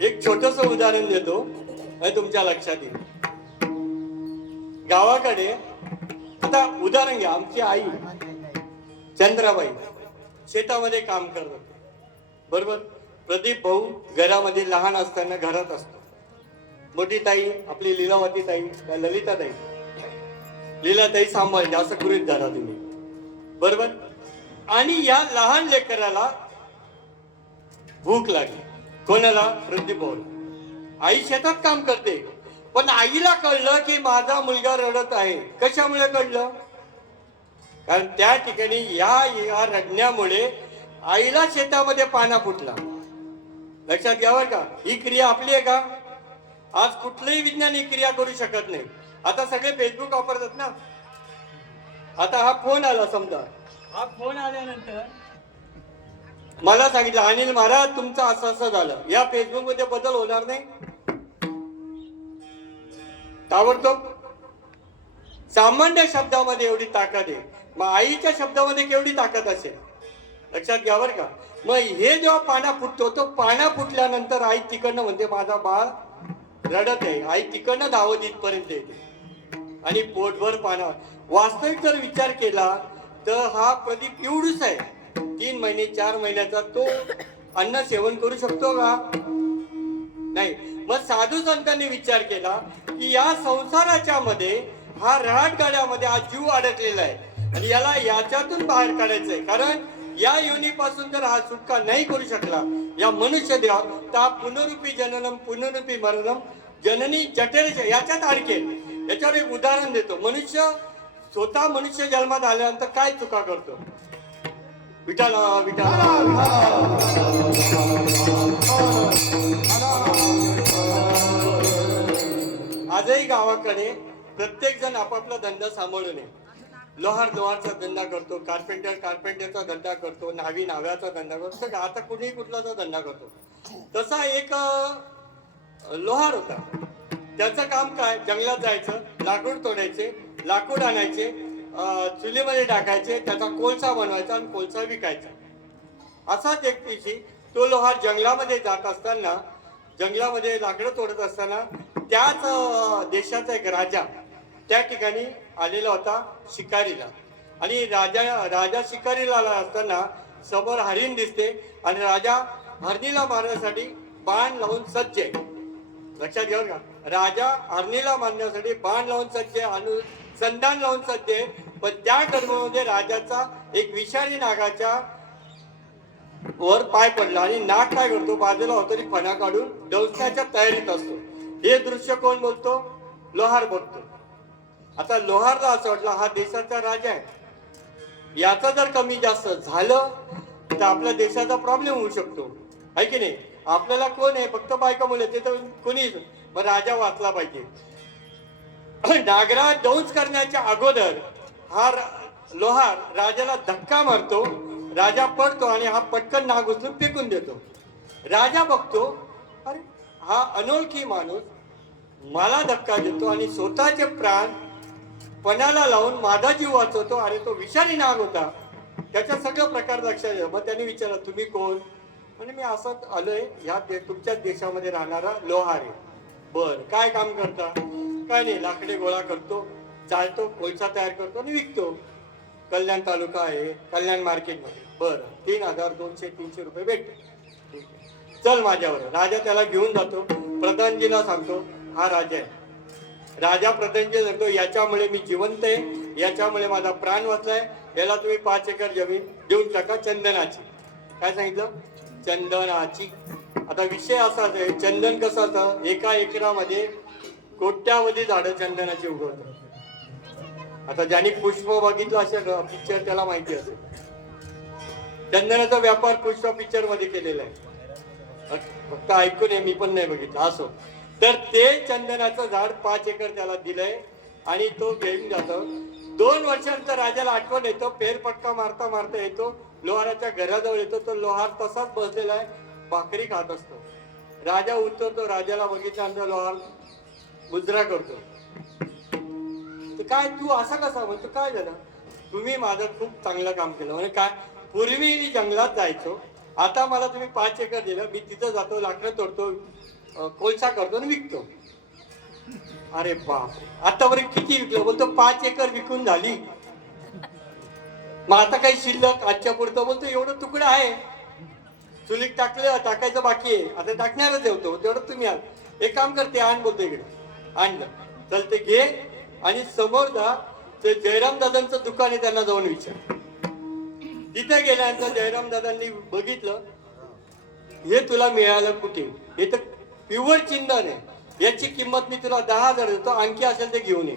एक छोटस उदाहरण देतो, हे तुमच्या लक्षात येईल. गावाकडे आता उदाहरण घ्या, आमची आई चंद्राबाई शेतामध्ये काम करत होते, बरोबर. प्रदीप भाऊ घरामध्ये लहान असताना घरात असतो. मोठी ताई आपली लीलावती ताई, ललिता ताई, लीलाताई सांभाळते असं गृहीत धरा तुम्ही, बरोबर. आणि या लहान लेकराला भूक लागली. कोणाला? प्रदीप भाऊ. आई शेतात काम करते, पण आईला कळलं की माझा मुलगा रडत आहे. कशामुळे कळलं? कारण त्या ठिकाणी या रडण्यामुळे आईला शेतामध्ये पाना फुटला. लक्षात घ्यावर का, ही क्रिया आपली आहे का? आज कुठलंही विज्ञान ही क्रिया करू शकत नाही. आता सगळे फेसबुक वापरतात ना. आता हा फोन आला, समजा हा फोन आल्यानंतर मला सांगितलं, अनिल महाराज तुमचं असं असं झालं, या फेसबुक मध्ये बदल होणार नाही. ताबडतोब सामान्य शब्दामध्ये एवढी ताकद आहे, मग आईच्या शब्दामध्ये केवढी ताकद असेल, लक्षात घ्यावर का. मग हे जेव्हा पाना फुटतो, तो पाना फुटल्यानंतर आई तिकडनं म्हणते माझा बाळ रडत आहे. आई तिकडनं धावत इथपर्यंत येते आणि पोटभर पाना. वास्तविक जर विचार केला तर हा प्रदीप एवढूच आहे, 3 महिने 4 महिन्याचा, तो अन्न सेवन करू शकतो का? नाही. मग साधू संतांनी विचार केला की या संसाराच्या मध्ये हा रहाटगाड्यामध्ये हा जीव अडकलेला आहे आणि याला याच्यातून बाहेर काढायचंय. कारण या योनीपासून जर हा सुटका नाही करू शकला या मनुष्य देहा, तर हा पुनरुपी जननम पुनरुपी मरणम जननी जठर याच्यात अडकेल. याच्यावर एक उदाहरण देतो. मनुष्य स्वतः मनुष्य जन्मात आल्यानंतर काय चुका करतो? विठाला विठाला आजही गावाकडे प्रत्येक जण आपापला धंदा सांभाळून आहे. लोहारचा धंदा करतो, कार्पेंटरचा धंदा करतो, नाव्याचा धंदा करतो, सगळं आता कुणीही कुठलाचा धंदा करतो. तसा एक लोहार होता. त्याचं काम काय? जंगलात जायचं, लाकूड तोडायचे, लाकूड आणायचे, चुलीमध्ये टाकायचे, त्याचा कोळसा बनवायचा आणि कोळसा विकायचा. असाच एक दिवशी तो लोहार जंगलामध्ये जात असताना, जंगलामध्ये लाकडं तोडत असताना त्याच देशाचा एक राजा त्या ठिकाणी आलेला होता शिकारीला. आणि राजा शिकारीला आला असताना समोर हरिण दिसते आणि राजा हरणीला मारण्यासाठी बाण लावून सज्ज आहे. लक्षात घ्या का, राजा हरणीला मारण्यासाठी बाण लावून सज्ज आहे, अनुसंधान लावून सज्ज आहे. पण त्या टर्ममध्ये राजाचा एक विषारी नागाच्या वर पाय पडला आणि नाग काय करतो, बाजूला होतो आणि फणा काढून दंशनाच्या तयारीत असतो. हे दृश्य कोण बोलतो? लोहार बघतो. आता लोहारला असं वाटलं हा देशाचा राजा आहे, याचा जर कमी जास्त झालं तर आपल्या देशाचा प्रॉब्लेम होऊ शकतो, आहे की नाही. आपल्याला कोण आहे, फक्त बायका मुले, ते तर कोणी, मग राजा वाचला पाहिजे. नागराज दंश करण्याच्या अगोदर हा लोहार राजाला धक्का मारतो, राजा पडतो आणि हा पटकन नाग उचलून फेकून देतो. राजा बघतो, अरे हा अनोळखी माणूस मला धक्का देतो आणि स्वतःचे प्राण पणाला लावून माझा जीव वाचवतो. अरे तो विषारी नाग होता. त्याच्या सगळं प्रकार लक्षात येतो. मग त्यांनी विचारलं तुम्ही कोण? म्हणजे मी असं आलोय ह्या तुमच्याच देशामध्ये राहणारा लोहार आहे. बर, काय काम करता? काय नाही, लाकडे गोळा करतो, जाळतो, कोळसा तयार करतो आणि विकतो. कल्याण तालुका आहे, कल्याण मार्केटमध्ये. बर, 3,200-300 रुपये भेटते. चल माझ्यावर. राजा त्याला घेऊन जातो, प्रधानजीला सांगतो हा राजा आहे. राजा प्रधानजी सांगतो याच्यामुळे मी जिवंत आहे, याच्यामुळे माझा प्राण वाचलाय, याला तुम्ही 5 एकर जमीन देऊन टाका चंदनाची. काय सांगितलं? चंदनाची. आता विषय असाच आहे, चंदन कसं असतं, एका एकरामध्ये कोट्यावधी झाडं चंदनाची उगवतात. आता ज्यांनी पुष्प बघितलं असेल पिक्चर त्याला माहिती असेल, चंदनाचा व्यापार पुष्प पिक्चर मध्ये केलेला आहे. फक्त ऐकून आहे, मी पण नाही बघितलं. असो, तर ते चंदनाचं झाड 5 एकर त्याला दिलंय आणि तो घेऊन जातो. 2 वर्षांचा राजाला आठवण येतो, फेरफटका मारता मारता येतो, लोहाराच्या घराजवळ येतो. तो लोहार तसाच बसलेला आहे, भाकरी खात असतो. राजा उतरतो, राजाला बघितल्यानंतर लोहार मुजरा करतो. काय तू असा कसा म्हणतो? काय झालं? तुम्ही माझं खूप चांगलं काम केलं. म्हणजे काय, पूर्वी मी जंगलात जायचो, आता मला तुम्ही 5 एकर दिलं, मी तिथं जातो, लाकडं तोडतो, कोळसा करतो आणि विकतो. अरे बाप, आतापर्यंत किती विकलं? बोलतो 5 एकर विकून झाली, मग आता काही शिल्लक आजच्या पुरतं. बोलतो एवढं तुकडं आहे, चुलीत टाकायचं बाकी आहे, आता टाकणारच होतो, तेवढं तुम्ही आण. एक काम करते, आण. बोलतो इकडे आणलं. चल ते घे आणि समोर जा, ते जयराम दादांचं दुकान आहे, त्यांना जाऊन विचार. तिथे गेल्यानंतर जयराम दादांनी बघितलं, हे तुला मिळालं कुठे? हे तर प्युअर चंदन आहे, याची किंमत मी तुला 10,000 देतो, आणखी असेल ते घेऊन ये.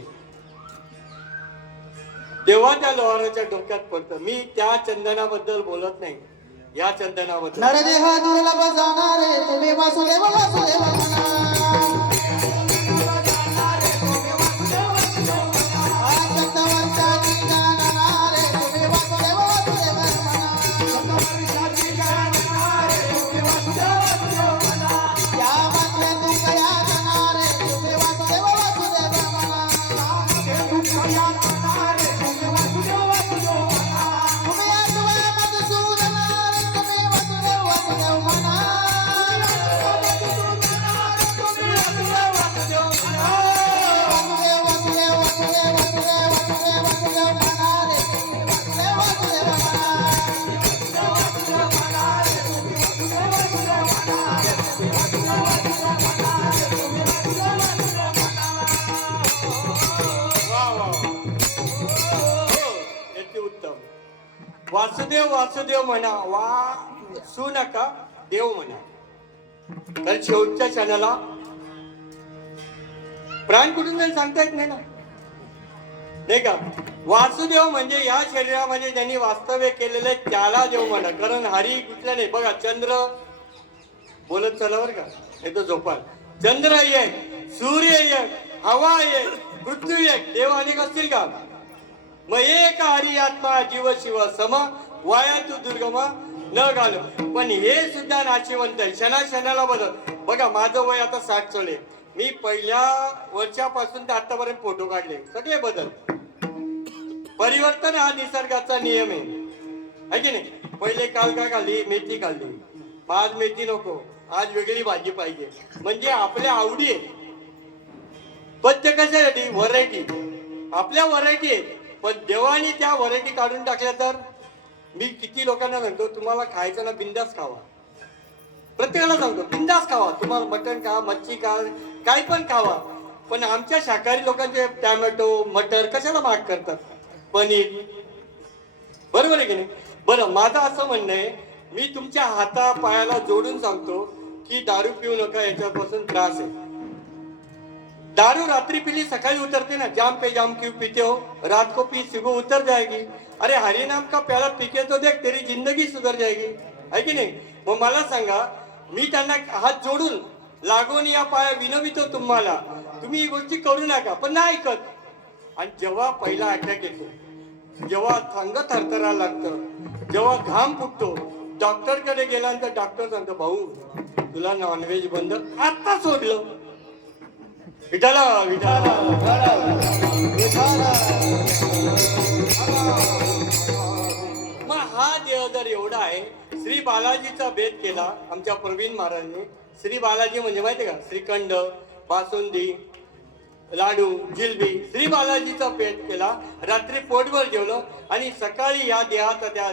तेव्हा त्या लोहाराच्या डोक्यात पडतं, मी त्या चंदनाबद्दल बोलत नाही, या चंदनाबद्दल. नरदेह दुर्लभ जाणारे तुम्ही वासुदेव वासुदेव म्हणा. वासुदेव वासुदेव म्हणा, वासू नका देव म्हणा. तर शेवटच्या क्षणाला प्राण कुठून जाईल सांगता येत नाही ना, नाही का? वासुदेव म्हणजे या शरीरामध्ये ज्यांनी वास्तव्य केलेलं आहे त्याला देव म्हणा. कारण हरी कुठला नाही. बघा, चंद्र बोलत चला बरं का, नाही तर झोपाल. चंद्र एक, सूर्य एक, हवा एक, पृथ्वी एक, देव अनेक असतील का? मग एक हरी आत्मा जीव शिव सम वाया तू दुर्गम न घाल. पण हे सुद्धा नाशिवंत आहे, क्षणाक्षणाला बदल. बघा, माझं वय आता 60 चोळे, मी पहिल्या वर्षापासून ते आतापर्यंत फोटो काढले, सगळे बदल. परिवर्तन हा निसर्गाचा नियम आहे की नाही? पहिले काल काय खाल्ली? मेथी खाल्ली, आज मेथी नको, आज वेगळी भाजी पाहिजे. म्हणजे आपल्या आवडी आहे. पण ते कशासाठी? व्हरायटी. आपल्या व्हरायटी आहे, पण देवानी त्या व्हरायटी काढून टाकल्या. तर मी किती लोकांना म्हणतो, तुम्हाला खायचं ना बिंदास खावा. प्रत्येकाला सांगतो बिंदास खावा, तुम्हाला मटण खा, मच्छी खा, काही पण खावा. पण आमच्या शाकाहारी लोकांचे टॅमॅटो, मटर कशाला माग करतात? पनीर. बरोबर आहे की नाही? बरं, माझं असं म्हणणं आहे, मी तुमच्या हाता पायाला जोडून सांगतो की दारू पिऊ नका, याच्यापासून त्रास आहे. दारू रात्री पिली सकाळी उतरते ना. जाम पे जाम क्यों पीते हो, रात को पी सुबह उतर जाएगी. अरे हरी नाम का प्याला पीके तो देख, तेरी जिंदगी सुधर जाएगी, है की नाही? मग मला सांगा, मी त्यांना हात जोडून लागून या पाया विनवितो तुम्हाला, तुम्ही ही गोष्टी करू नका. पण नाही ऐकत. आणि जेव्हा पहिला अटॅक येतो, जेव्हा थंग थरथरायला लागतं, जेव्हा घाम फुटतो, डॉक्टर कडे गेल्यानंतर डॉक्टर सांगतो, भाऊ तुला नॉनव्हेज बंद, आता सोडलं. विठाला विठाला. मग हा देव जर एवढा आहे, श्री बालाजीचा भेद केला आमच्या प्रवीण महाराजांनी. श्री बालाजी म्हणजे माहिती का, श्रीखंड, बासुंदी, लाडू, जिलबी, श्री बालाजीचा भेद केला. रात्री पोटभर जेवलो आणि सकाळी या देहाचा त्या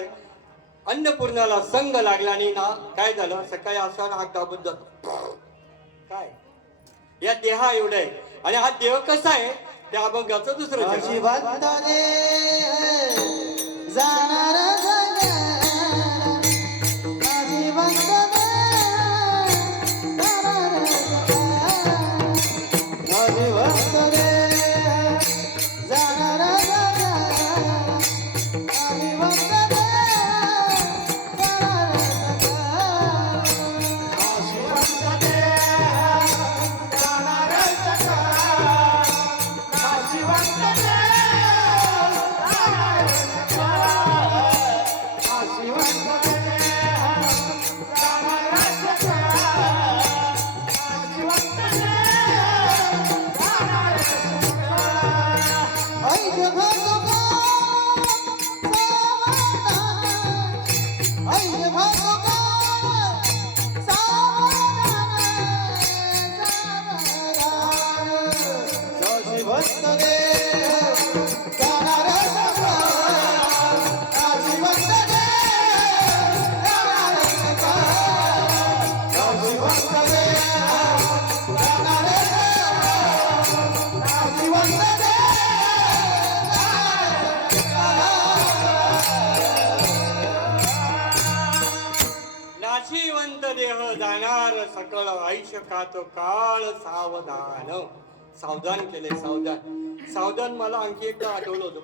अन्नपूर्णाला संग लागला आणि ना काय झालं, सकाळी असा नाक दाबून जातो. काय या देहा एवढा आहे आणि हा देह कसा आहे त्या अभंगाचं दुसरं चरण. अजिबात रे जाणार जगा, अजिबात रे जाणार जगा, अजिबात रे जाणार जगा, अजिबात रे जाणार नाशिवंत देह जाणार सकळ आयुष्य खातो काळ सावधान. सावधान केले, सावधान. सावधान मला आणखी एकदा आठवलं होतं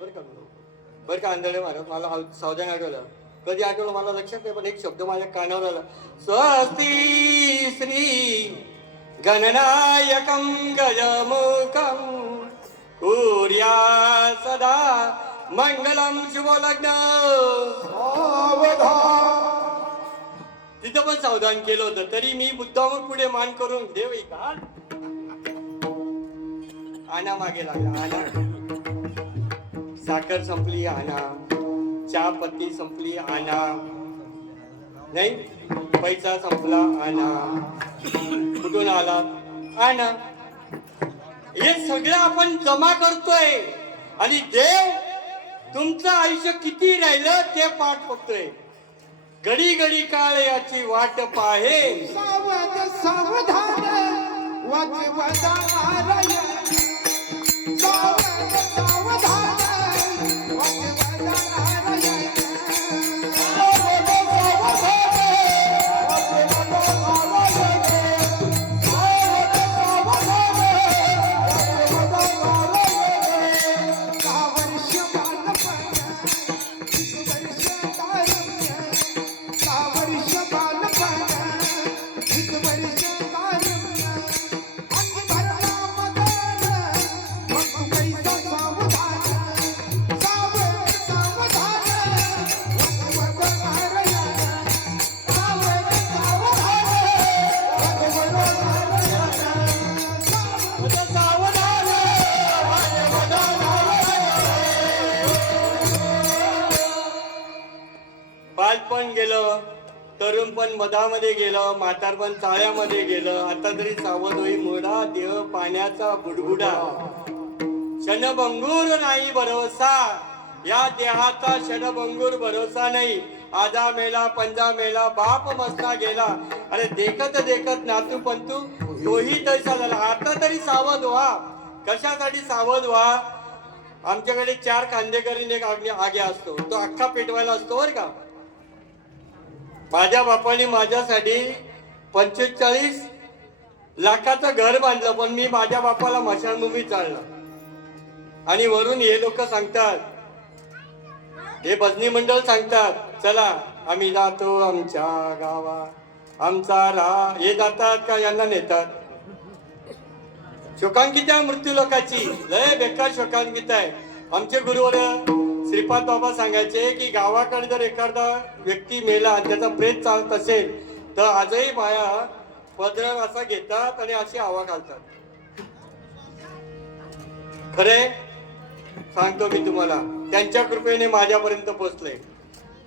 बरं का आंधळे महाराज, मला सावधान आठवलं. कधी आठवलं मला लक्षात नाही, पण एक शब्द माझ्या कानावर आला. स्वस्ती श्री गणनायकं गजमुखं कुर्या सदा मंगलम शुभलग्न. तिथं पण सावधान केलं होतं, तरी मी मुद्दामून पुढे मान करून देव का आणा मागे लागला. आणा, साखर संपली आणा, चहा पत्ती संपली आणा, नाही पैसा संपला आणा, कुठून आला आणा. हे सगळं आपण जमा करतोय आणि देव तुमचं आयुष्य किती राहिलं ते पाठ बघतोय. घडी घडी काळ याची वाट पाहे, सावध सावधान वाजवणाराय, सावध सावधान वाजवणाराय, सावध सावधान वाजवणाराय, सावध सावधान वाजवणाराय. 10 वर्ष बालपण, 20 वर्ष तारुण्य, 10 वर्ष बालपण, 20 वर्ष तारुण्य, अंगी भरला मदन, मग तू कैसा सावधान, सावध सावधान वाजवणाराय, सावध सावधान वाजवणाराय, सावधान बालपण गेलं, तरुणपण मधामध्ये गेलं, म्हातारपण चाळ्यामध्ये गेलं. आता तरी सावध होई मोडा देह पाण्याचा बुडबुडा. क्षणभंगूर नाही भरोसा, या देहाचा क्षणभंगूर भरोसा नाही. आजा मेला पंजा मेला बाप मसना गेला. अरे देखत देखत नातू पंतू तोही तैसा झाला. आता तरी सावध व्हा. कशासाठी सावध व्हा? आमच्याकडे 4 खांदेकरीने एक आगे असतो, तो अख्खा पेटवायला असतो बरं का. माझ्या बापाने माझ्यासाठी 45 लाखाचं घर बांधलं, पण मी माझ्या बापाला मशानभूमी चालला. आणि वरून हे लोक सांगतात, हे भजनी मंडळ सांगतात, चला आम्ही जातो आमच्या गावा, आमचा हे जातात का यांना नेतात. शोकांकिता आहे मृत्यू लोकाची, लय बेकार शोकांकिता आहे. आमचे गुरुवर श्रीपाद बाबा सांगायचे की गावाकडे जर एखादा व्यक्ती मेला आणि त्याचा प्रेत चालत असेल तर आजही बाया पदर असा घेतात आणि अशी हवा घालतात. खरे सांगतो मी तुम्हाला, त्यांच्या कृपेने माझ्यापर्यंत पोहोचले.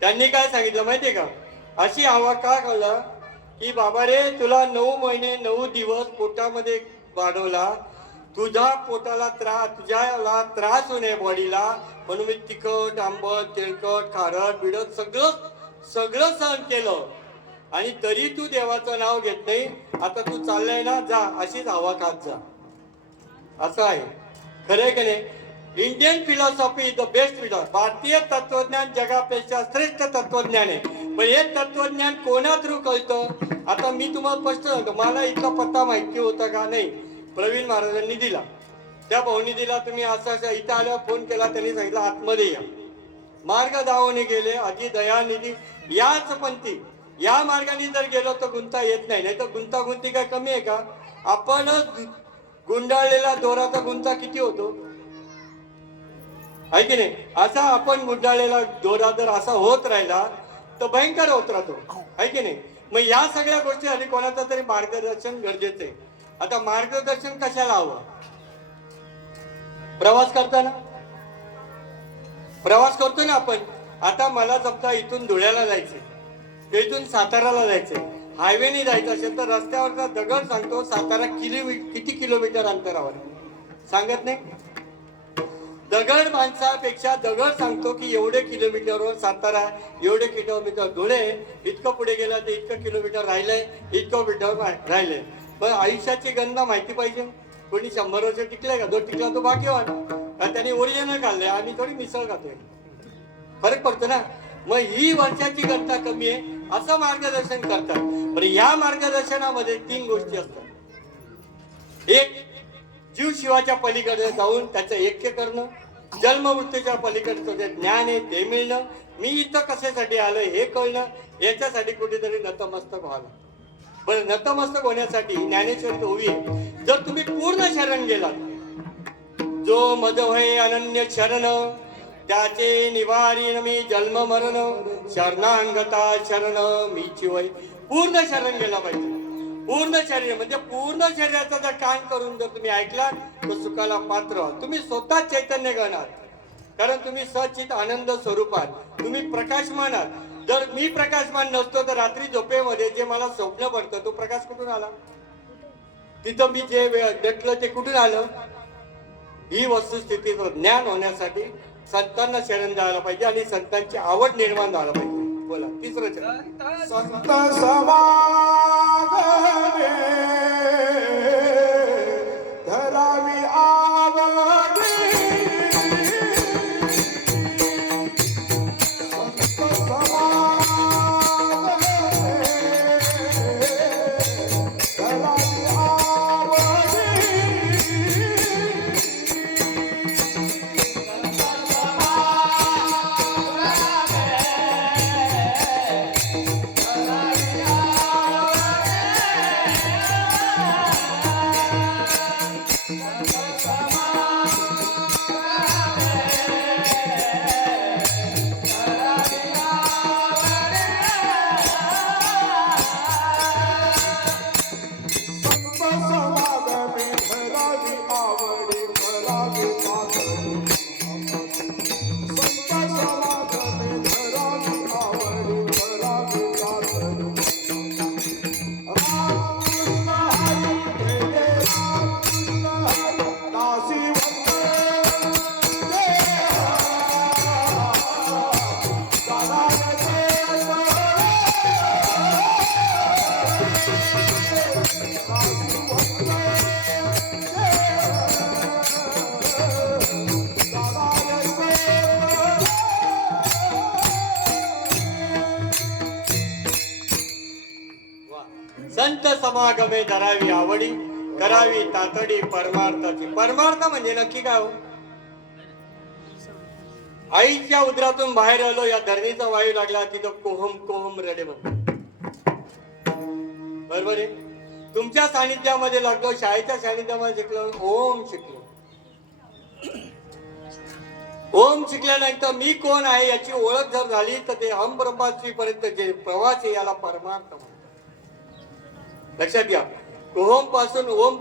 त्यांनी काय सांगितलं माहितीये का, अशी हवा का कळलं की बाबा रे तुला 9 महिने 9 दिवस पोटामध्ये वाढवला, तुझ्या पोटाला तुझ्याला त्रास होणे बॉडीला, म्हणून मी तिखट आंबट तेलकट खारट बिडत सगळं सहन केलं आणि तरी तू देवाचं नाव घेत नाही. आता तू चाललाय ना, जा अशीच हवा खात जा. असं आहे. खरंय की नाही? Indian philosophy is the best philosophy. भारतीय तत्वज्ञान जगापेक्षा श्रेष्ठ तत्वज्ञान आहे. पण हे तत्वज्ञान कोणा थ्रू कळतं? आता मी तुम्हाला स्पष्ट सांगतो, मला इथला पत्ता माहिती होता का? नाही, प्रवीण महाराजांनी दिला. त्या भाऊनी दिला. तुम्ही असं इथं आल्यावर फोन केला, त्यांनी सांगितलं आतमध्ये या. मार्ग दावणे गेले. आधी दयानिधी याच पंथी या मार्गाने जर गेलो तर गुंता येत नाही. नाही तर गुंतागुंती काय कमी आहे का? आपणच गुंडाळलेला दोराचा गुंता किती होतो, आहे की नाही? असा आपण गुंडाळलेला दोरा जर असा होत राहिला तर भयंकर होत राहतो, आहे की नाही? मग या सगळ्या गोष्टी आधी कोणाचं तरी मार्गदर्शन गरजेचं आहे. आता मार्गदर्शन कशाला हवं? प्रवास करताना प्रवास करतो ना आपण. आता मला समजा इथून धुळ्याला जायचंय, इथून साताराला जायचंय, हायवेने जायचं असेल तर रस्त्यावरचा दगड सांगतो सातारा किती किलोमीटर अंतरावर सांगत नाही. दगड माणसापेक्षा दगड सांगतो की एवढे किलोमीटरवर सातारा, एवढे किलोमीटर धुळे, इतकं पुढे गेला तर इतकं किलोमीटर राहिलंय, इतकं मीटर राहिलंय. पण आयुष्याची गणना माहिती पाहिजे. कोणी 100 वर्ष टिकले का? जो टिकला तो भाग्यवान. त्याने ओरिजिनल खाल्लंय, आम्ही थोडी मिसळ खातोय. फरक पडतो ना. मग ही वर्षाची गणना कमी आहे असं मार्गदर्शन करतात. पण या मार्गदर्शनामध्ये 3 गोष्टी असतात. एक, जीव शिवाच्या पलीकडे जाऊन त्याचं ऐक्य करणं. जन्ममृत्यूच्या पलीकडचं जे ज्ञान आहे ते मिळणं. मी इथं कशासाठी आलोय हे कळणं. याच्यासाठी कुठेतरी नतमस्तक व्हावं. बरं, नतमस्तक होण्यासाठी ज्ञानेश्वरी उभी आहे. जर तुम्ही पूर्ण शरण गेलात, जो मद होय अनन्य शरण त्याचे निवारीन मी जन्म मरण, शरणांगता शरण मीची वय. पूर्ण शरण गेला पाहिजे. पूर्ण शरीर म्हणजे पूर्ण शरीराचा जर कान करून जर तुम्ही ऐकलात तर सुखाला पात्र व्हाल. तुम्ही स्वतः चैतन्य गणाल, कारण तुम्ही सचित आनंद स्वरूपात, तुम्ही प्रकाशमान आहात. जर मी प्रकाशमान नसतो तर रात्री झोपेमध्ये जे मला स्वप्न पडतं तो प्रकाश कुठून आला? तिथं मी जे देखलं ते कुठून आलं? ही वस्तुस्थितीचं ज्ञान होण्यासाठी संतांना शरण जायला पाहिजे आणि संतांची आवड निर्माण झाला पाहिजे. बोला तिसरं चरण. संत समागमे धरावी आवडी. संत समागमे धरावी आवडी. संत समागमे धरावी आवडी, करावी तातडी परमार्थाची. परमार्थ म्हणजे नक्की काय हो? आईच्या उदरातून बाहेर आलो, या धरणीचा वायू लागला, तिथं कोहम कोहम रडे म्हणतो. बरोबर आहे. तुमच्या सानिध्यामध्ये लागलो, शाळेच्या सानिध्यामध्ये शिकलो, ओम शिकलो. ओम शिकल्यानंतर मी कोण आहे याची ओळख जर झाली तर ते हम ब्रह्मास्मी पर्यंत जे प्रवास आहे याला परमार्थ म्हणतात. लक्षात घ्या. ओम पासून ओम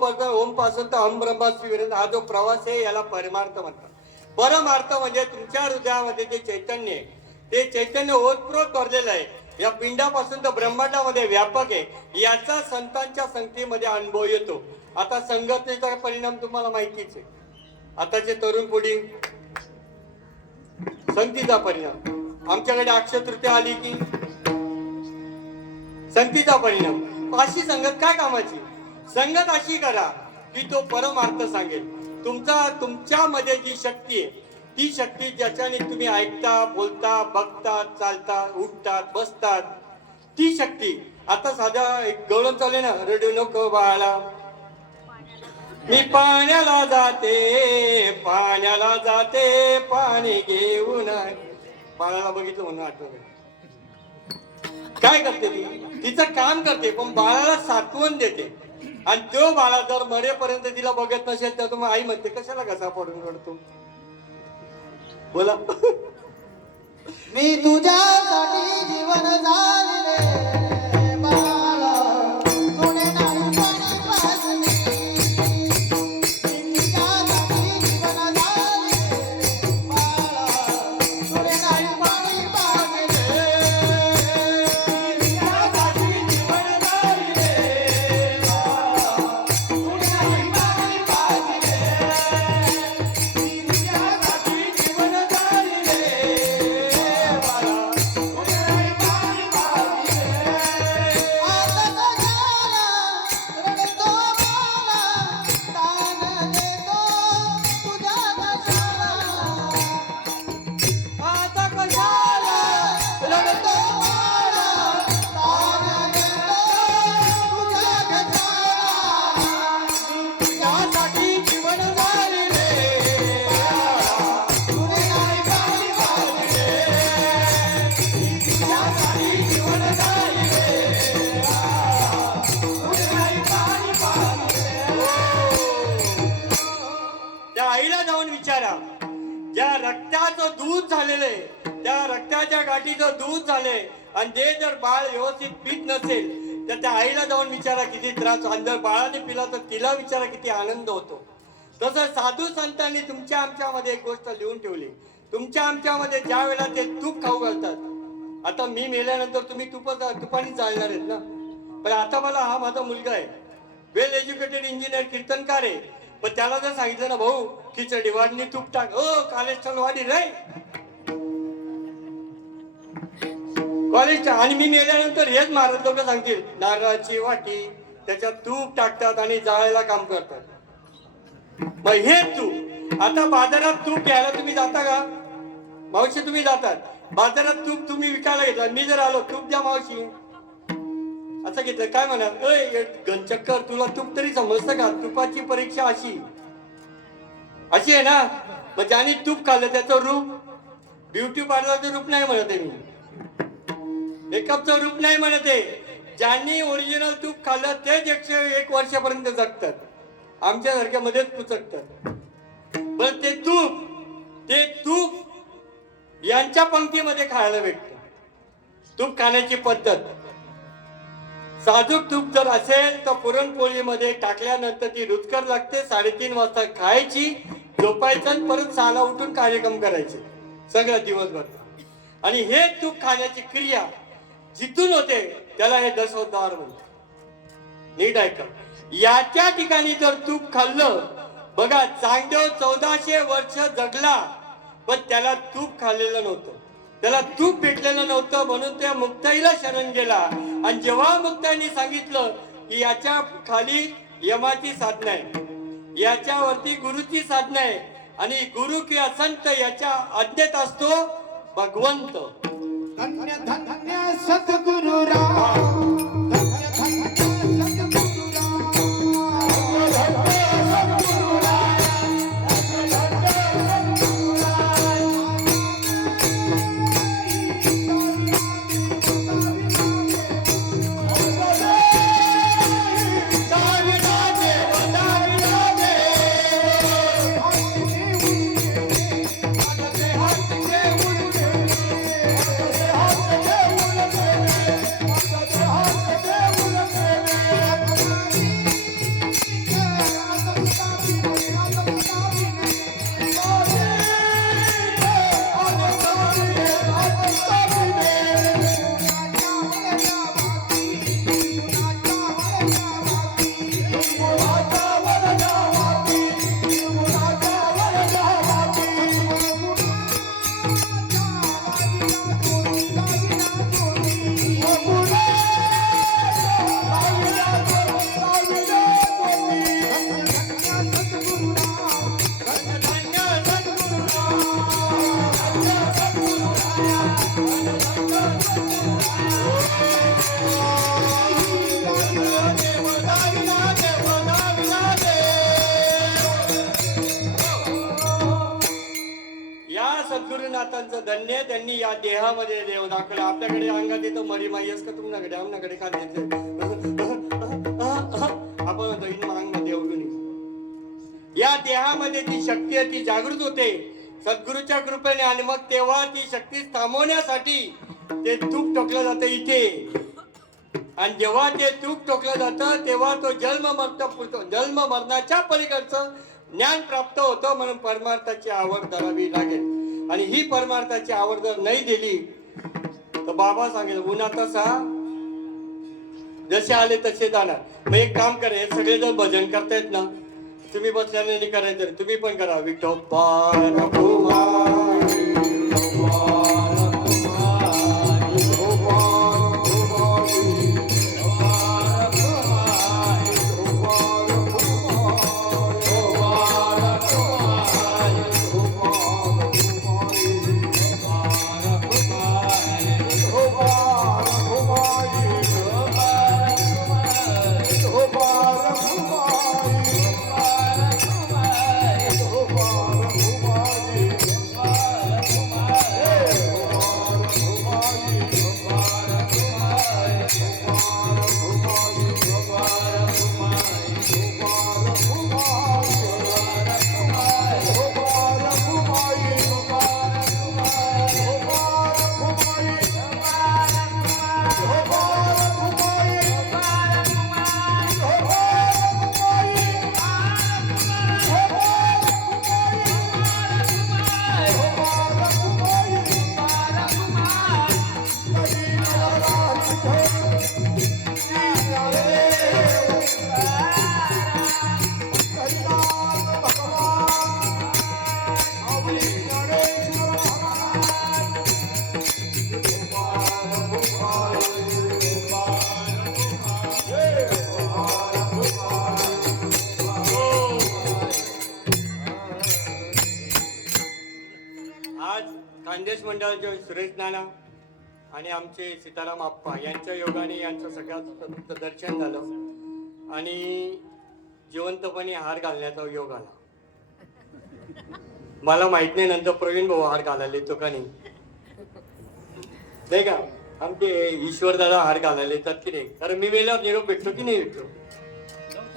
पासून तर हम ब्रह्मास्मी पर्यंत हा जो प्रवास आहे याला परमार्थ म्हणतात. परमार्थ म्हणजे तुमच्या हृदयामध्ये जे चैतन्य आहे ते चैतन्य ओतप्रोत भरलेलं आहे. या पिंडापासून तर ब्रह्मांडामध्ये व्यापक आहे याचा संतांच्या संगतीमध्ये अनुभव येतो. आता संगतीचा परिणाम तुम्हाला माहितीच आहे. आताचे तरुण पिढी संगतीचा परिणाम, आमच्याकडे अक्षय तृतीया आली की संगतीचा परिणाम. अशी संगत काय कामाची? संगत अशी करा की तो परमार्थ सांगेल. तुमच्यामध्ये जी शक्ती आहे ती शक्ती ज्याच्याने तुम्ही ऐकता, बोलता, बघतात, चालतात, उठतात, बसतात, ती शक्ती. आता साधा एक गवळण चालू ना, रडू नको बाळा, मी पाण्याला जाते पाणी घेऊन. बाळाला बघितलं म्हणून आठवलं. काय करते ती? तिचं काम करते, पण बाळाला सात्वन देते. आणि तो बाळा जर मरेपर्यंत तिला बघत नसेल तर मग आई म्हणते कशाला घसा पडून रडतो? बोला. मी तुझ्यासाठी जीवन झालेले बाळा, तुने नाही पाणी पाजले. मी तुझ्यासाठी जीवन झालेले बाळा, तुने नाही पाणी पाजले. तुझ्यासाठी जीवन झाले बाळा, तुने नाही पाणी पाजले. तुझ्यासाठी जीवन झाले बाळा, तुने नाही पाणी पाजले. आता कशाला रडतो बाळा, ताण देतो तुझ्या कशाला. आता कशाला रडतो बाळा, ताण देतो तुझ्या कशाला. तुझ्यासाठी जीवन झाले बाळा, तुने नाही पाणी पाजले. तुझ्यासाठी जीवन झाले बाळा, तुने नाही पाणी पाजले. त्या आईला जाऊन विचारा, ज्या रक्ताचं दूध झालेलं आहे, त्या रक्ताच्या गाठीचं दूध झालंय आणि ते जर बाळ व्यवस्थित पीत नसेल तर त्या आईला जाऊन विचारा किती त्रास. आणि जर बाळाने पिला तर तिला विचारा किती आनंद होतो. तसं साधू संतांनी तुमच्या आमच्यामध्ये एक गोष्ट लिहून ठेवली. तुमच्या आमच्यामध्ये ज्या वेळेला ते तूप खाऊ घालतात. आता मी मेल्यानंतर तुम्ही तुपाने चालणार आहेत ना. पण आता मला हा माझा मुलगा आहे, वेल एज्युकेटेड इंजिनियर, कीर्तनकार आहे. पण त्याला जर सांगितलं ना भाऊ खिचडी वाढणी तूप टाक, कॉलेस्ट्रॉल वाढी रे कॉलेज. आणि मी मेल्यानंतर हेच महाराज लोक सांगतील नारळाची वाटी त्याच्यात तूप टाकतात आणि जाळायला काम करतात. मग हेच तूप. आता बाजारात तूप घ्यायला तुम्ही जाता का मावशी? तुम्ही जातात बाजारात. तूप तुम्ही विकायला घेतला. मी जर आलो तूप द्या मावशी असं घेतलं काय म्हणाल? गंचक्कर तुला तूप तरी समजतं का? तुपाची परीक्षा अशी आहे ना. मग ज्याने तूप खाल्लं त्याचं रूप ब्युटी पार्लरचं रूप नाही म्हणत आहे मी, मेकअपचं रूप नाही म्हणत आहे. ज्यांनी ओरिजिनल तूप खाल्लं तेच 101 वर्षापर्यंत जगतात. आमच्यासारख्या मध्येच पुचकतात. पण ते तूप यांच्या पंक्तीमध्ये खायला भेटतं. तूप खाण्याची पद्धत साजूक तूप जर असेल तर पुरणपोळीमध्ये टाकल्यानंतर ती रुचकर लागते. 3:30 वाजता खायची, झोपायचं आणि परत 6ला उठून कार्यक्रम करायचे सगळं दिवसभर. आणि हे तूप खाण्याची क्रिया जिथून होते त्याला हे दशोद्धार म्हणतात. नीट ऐका. याच्या ठिकाणी जर तूप खाल्लं, बघा चांगदेव 1400 वर्ष जगला पण त्याला तूप खाल्लेलं नव्हतं, त्याला तूप भेटलेलं नव्हतं. म्हणून त्या मुक्ताईला शरण गेला. आणि जेव्हा मुक्ताईने सांगितलं की याच्या खाली यमाची साधना आहे, याच्यावरती गुरुची साधना आहे आणि गुरु किंवा संत याच्या आज्ञेत असतो भगवंत. धन्य धन्य सद्गुरु राम, धन्य धन्य सद्गुरु राम. नाथांचं धन्य आहे, त्यांनी या देहामध्ये देव दाखवला. आपल्याकडे अंगात येतो मरीमाई असं का तुमच्याकडे आमच्याकडे का देते आपण म्हणतो इन मांग देव घेऊन या देहामध्ये ती शक्ती आहे, ती जागृत होते सद्गुरूच्या कृपेने. आणि मग तेव्हा ती शक्ती थांबवण्यासाठी ते तूप टोकलं जातं इथे. आणि जेव्हा ते तूप टोकलं जातं तेव्हा तो जन्म मरणाच्या पलीकडचं ज्ञान प्राप्त होतं. म्हणून परमार्थाची आवड धरावी लागेल. आणि ही परमार्थाची आवड जर नाही दिली तर बाबा सांगेल उन्हात तसा जसे आले तसे जाणार. मग एक काम करा, हे सगळे जर भजन करतायत ना, तुम्ही बसल्याने नाही करायचं, तुम्ही पण करा. विठोबार खानदेश मंडळाचे सुरेश नाना आणि आमचे सीताराम आप्पा यांच्या योगाने यांचं सगळ्याचं दर्शन झालं आणि जिवंतपणे हार घालण्याचा योग आला. मला माहित नाही नंतर प्रवीण भाऊ हार घालायला येतो का नाही का. आमचे ईश्वर दादा हार घालायला येतात की नाही, कारण मी वेळेवर निरोप भेटतो की नाही भेटतो,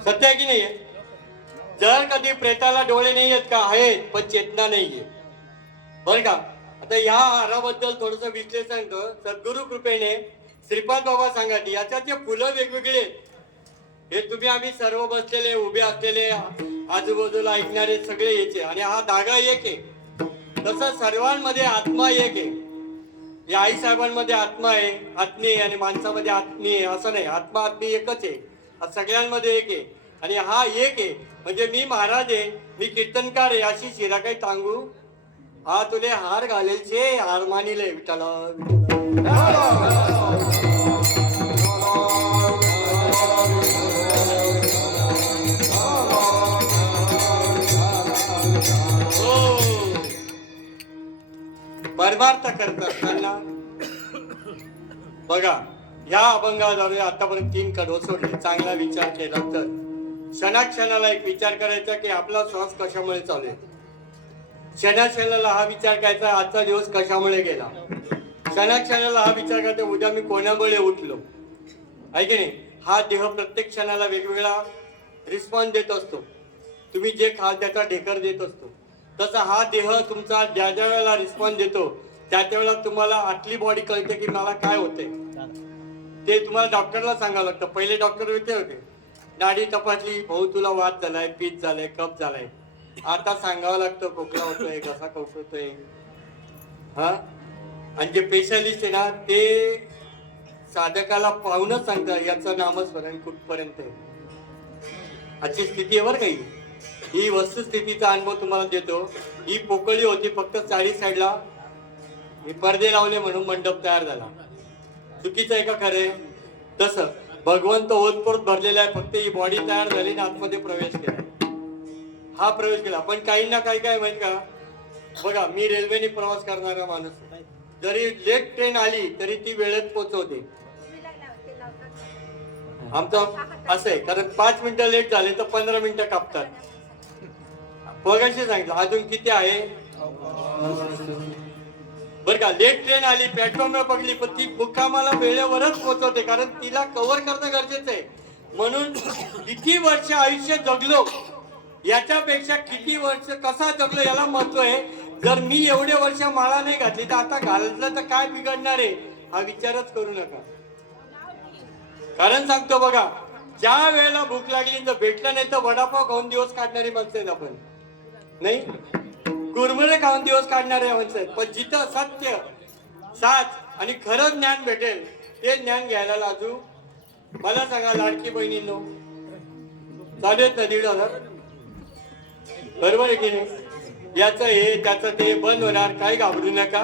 सत्य आहे की नाहीये. जर कधी प्रेताला डोळे नाही आहेत का, आहेत पण चेतना नाहीये बरं का. आता या हाराबद्दल थोडस विश्लेषण कर. सद्गुरु कृपेने श्रीपाद बाबा सांगत याच्यात फुलं वेगवेगळे हे तुम्ही आम्ही सर्व बसलेले उभे असलेले आजूबाजूला ऐकणारे सगळे याचे, आणि हा धागा एक आहे. तसं सर्वांमध्ये आत्मा एक आहे. या आई साहेबांमध्ये आत्मा आहे, आत्मी आहे, आणि माणसामध्ये आत्मी आहे असं नाही. आत्मा आत्मी एकच आहे, सगळ्यांमध्ये एक आहे. आणि हा एक आहे म्हणजे मी महाराज आहे, मी कीर्तनकार आहे अशी शिरा काही सांगू. हा तुले हार घालेल छे, हार मानिले विठाला. परमार्थ करत असताना बघा या अभंगाद्वारे आतापर्यंत 3 कडवं सोडले. चांगला विचार केला तर क्षणाक्षणाला एक विचार करायचा की आपला श्वास कशामुळे चालू आहे. क्षणाक्षणाला हा विचार करायचा आजचा दिवस कशामुळे गेला. क्षणाक्षणाला हा विचार करायचा उद्या मी कोणामुळे उठलो, आहे की नाही. हा देह प्रत्येक क्षणाला वेगवेगळा रिस्पॉन्स देत असतो. तुम्ही जे खाल त्याचा ढेकर देत असतो. तसा हा देह तुमचा ज्या ज्या वेळेला रिस्पॉन्स देतो त्या वेळेला तुम्हाला आतली बॉडी कळते की मला काय होते. ते तुम्हाला डॉक्टरला सांगावं लागतं. पहिले डॉक्टर होते दाढी तपासली, भाऊ तुला वात झालाय, पीत झालाय, कफ झालाय. आता सांगावं लागतं खोकला होतोय, घसा खोकतोय. हा, आणि जे स्पेशालिस्ट आहे ना ते साधकाला पाहूनच सांगतात याचं नामस्मरण कुठपर्यंत आहे. अशी स्थिती आहे बरं काही. ही वस्तुस्थितीचा अनुभव तुम्हाला देतो. ही पोकळी होती फक्त 40 साईडला मी पडदे लावले म्हणून मंडप तयार झाला. चुकीचं आहे का खरंय. तसं भगवंत ओतपोत भरलेला आहे, फक्त ही बॉडी तयार झाली आणि आतमध्ये प्रवेश केला. हा प्रवेश केला. पण काही ना काही काय माहित का, बघा मी रेल्वेने प्रवास करणारा माणूस, जरी लेट ट्रेन आली तरी ती वेळेत पोहोचवते. आमचं असं आहे, कारण 5 मिनिटं लेट झाले तर 15 मिनिटं कापतात. बघाशी सांगितलं अजून किती आहे. बरं का, लेट ट्रेन आली, प्लॅटफॉर्मला पडली, पण ती मुक्कामाला वेळेवरच पोहोचवते, कारण तिला कव्हर करणं गरजेचं आहे. म्हणून किती वर्ष आयुष्य जगलो याच्यापेक्षा किती वर्ष कसा जगलो याला महत्व आहे. जर मी एवढे वर्ष माळा नाही घातली तर आता घाललं तर काय बिघडणार आहे, हा विचारच करू नका. कारण सांगतो बघा, ज्या वेळेला भूक लागली तर भेटलं नाही तर वडापाव खाऊन दिवस काढणारी माणसं आहेत आपण, नाही कुरमुरे खाऊन दिवस काढणारे माणसं आहेत. पण जिथं सत्य, साच आणि खरं ज्ञान भेटेल ते ज्ञान घ्यायला लाजू. मला सांगा लाडकी बहिणींनो, चालू आहेत ना 1,500, बरोबर आहे की नाही? याचं हे त्याचं ते बंद होणार, काही घाबरू नका.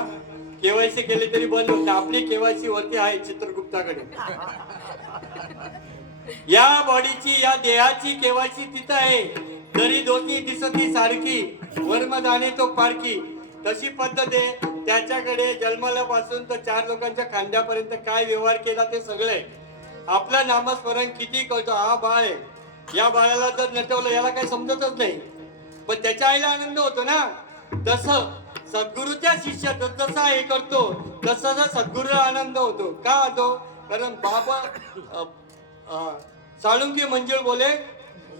केवायसी केली तरी बंद होत नाही. आपली केवायसी वरती आहे चित्रगुप्ताकडे. या बॉडीची, या देहाची केवायसी तिथं आहे. जरी दोन्ही दिसती सारखी, वर्म जाणे तो पारखी, तशी पद्धत आहे त्याच्याकडे. जन्मालापासून तर 4 लोकांच्या खांद्यापर्यंत काय व्यवहार केला ते सगळे. आपलं नामस्मरण किती करतो, हा बाळ आहे, या बाळाला जर नटवलं याला काही समजतच नाही, पण त्याच्या आईला आनंद होतो ना. तसं सद्गुरूच्या शिष्य जसा हे करतो तसा सद्गुरूला आनंद होतो. का होतो? कारण बाबा साळुंकी मंजुळ बोले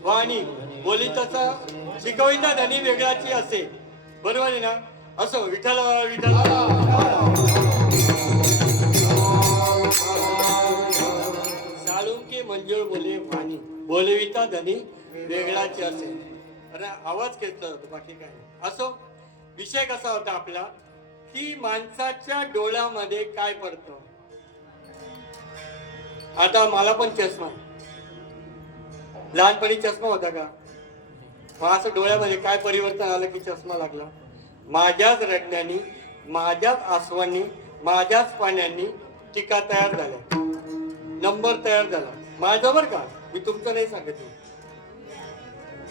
वाणी बोली तसा शिकविता धनी वेगळाची असे, बरोबर आहे ना? असो विठ्ठल विठ्ठल. साळुंकी मंजुळ बोले वाणी बोलविता धनी वेगळाची असे. अरे आवाज घेतला जातो, बाकी काय नाही. असो, विषय कसा होता आपला की माणसाच्या डोळ्यामध्ये काय पडतं. आता मला पण चष्मा, लहानपणी चष्मा होता का? मग असं डोळ्यामध्ये काय परिवर्तन आलं की चष्मा लागला? माझ्याच रडण्यानी, माझ्याच आसवांनी, माझ्याच पाण्यानी टीका तयार झाल्या, नंबर तयार झाला माझं, बरं का? मी तुमचं नाही सांगितलं,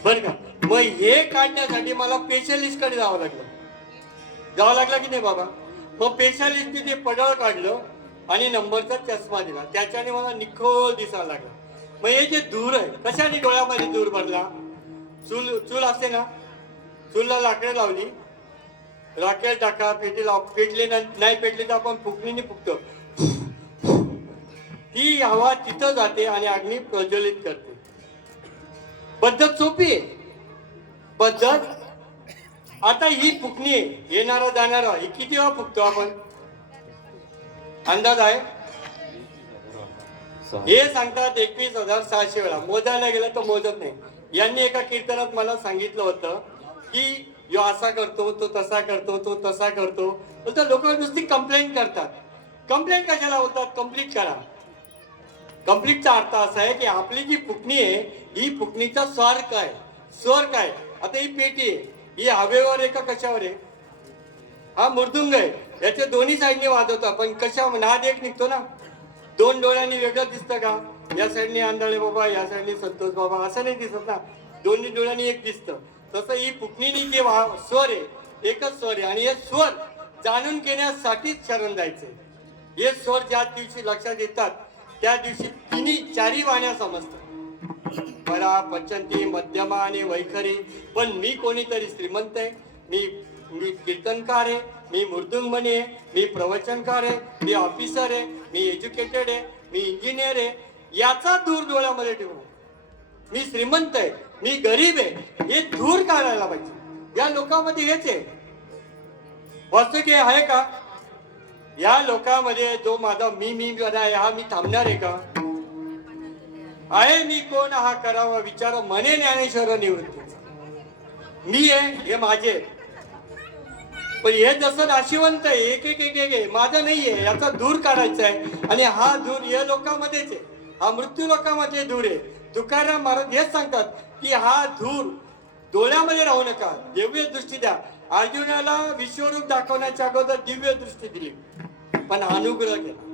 बरं का? मग हे काढण्यासाठी मला स्पेशलिस्ट कडे जावं लागलं की नाही बाबा? मग स्पेशलिस्टने ते पडळ काढलं आणि नंबरचा चष्मा दिला, त्याच्याने मला निखोल दिसायला लागला. मग हे जे धूर आहे, कशाने डोळ्यामध्ये धूर भरला? चूल असते ना, चूलला लाकडं लावली, राखेल टाका, पेटले नाही पेटले तर आपण फुकणीने फुकतो, ती हवा तिथं जाते आणि अग्नी प्रज्वलित करते. पद्धत सोपी आहे पद्धत. आता ही फुकणी आहे, येणारा जाणारा, ही किती वेळा फुकतो आपण? अंदाज आहे? हे सांगतात 21,600 वेळा. मोजायला गेलं तर मोजत नाही. यांनी एका कीर्तनात मला सांगितलं होतं की यो असा करतो, तो तसा करतो, तो तसा करतो. तर लोक नुसती कंप्लेंट करतात. कंप्लेंट कशाला होतात? कंप्लीट करा. कंप्लीटचा अर्थ असा आहे की आपली जी फुकणी आहे, ही फुकणीचा स्वर काय, स्वर काय. आता ही पेटी आहे, ही हवेवर आहे का कशावर आहे? हा मृदुंग आहे, याच्या दोन्ही साईडने वाजवतो आपण. कशा नाद एक निघतो ना. 2 डोळ्यांनी वेगळं दिसतं का? या साईडने आंधळे बाबा, या साईडने संतोष बाबा, असं नाही दिसत ना. दोन्ही डोळ्यांनी एक दिसतं. तसं ही फुकणीनी जे स्वर आहे, एकच स्वर आहे. आणि हे स्वर जाणून घेण्यासाठीच शरण जायचंय. हे स्वर ज्या दिवशी लक्षात येतात त्या दिवशी तिन्ही 4 वाण्या समजतात, परा, पचंती, मध्यमा आणि वैखरी. पण मी कोणीतरी श्रीमंत आहे, मी कीर्तनकार आहे, मी मृदुंगमणी आहे, मी प्रवचनकार आहे, मी ऑफिसर आहे, मी एज्युकेटेड आहे, मी इंजिनियर आहे, याचा धूर डोळ्यामध्ये ठेवून मी श्रीमंत आहे, मी गरीब आहे, हे धूर काढायला पाहिजे. या लोकांमध्ये हेच आहे. वास्तविक आहे का? या लोकांमध्ये जो माझा मी आहे, हा मी थांबणार आहे का? आहे मी कोण हा करावा विचार, म्हणे ज्ञानेश्वर निवृत्ती. मी आहे हे माझे, पण हे जसं नाशिवंत आहे, एक एक एक एक माझं नाहीये, याचा धूर काढायचा आहे. आणि हा धूर या लोकांमध्येच आहे, हा मृत्यू लोकांमध्ये धूर आहे. तुकाराम महाराज हेच सांगतात की हा धूर डोळ्यामध्ये राहू नका, दिव्य दृष्टी द्या. अर्जुनाला विश्वरूप दाखवण्याच्या अगोदर दिव्य दृष्टी दिली, पण अनुग्रह केला.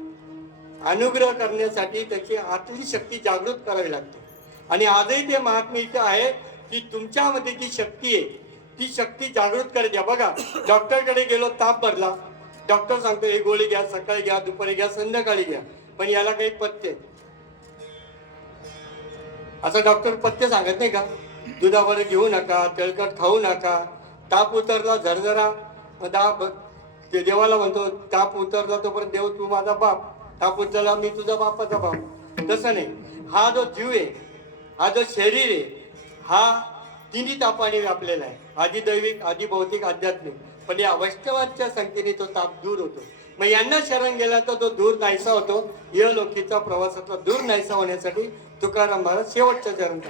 अनुग्रह करण्यासाठी त्याची आतली शक्ती जागृत करावी लागते. आणि आजही ते महात्मे इथे आहे की तुमच्यामध्ये जी शक्ती आहे ती शक्ती जागृत करत द्या. बघा, डॉक्टरकडे गेलो, ताप भरला, डॉक्टर सांगतो ही गोळी घ्या, सकाळी घ्या, दुपारी घ्या, संध्याकाळी घ्या, पण याला काही पथ्य, असं डॉक्टर पथ्य सांगत नाही का? दुधावर घेऊ नका, तेलकट खाऊ नका, ताप उतरला झरझरा, ते देवाला म्हणतो ताप उतरला तोपर्यंत देव तू माझा बाप, ताप उतरला मी तुझा बापाचा बाप. तसं नाही, हा जो जीव आहे, हा जो शरीर आहे, हा तिन्ही तापाने व्यापलेला आहे, आधी दैविक, आधी भौतिक, आध्यात्मिक. पण या वैष्णवांच्या संख्येने तो ताप दूर होतो. मग यांना शरण गेला तर तो दूर नाहीसा होतो. इहलोकीचा प्रवासातला दूर नाहीसा होण्यासाठी तुकाराम महाराज शेवटच्या चरण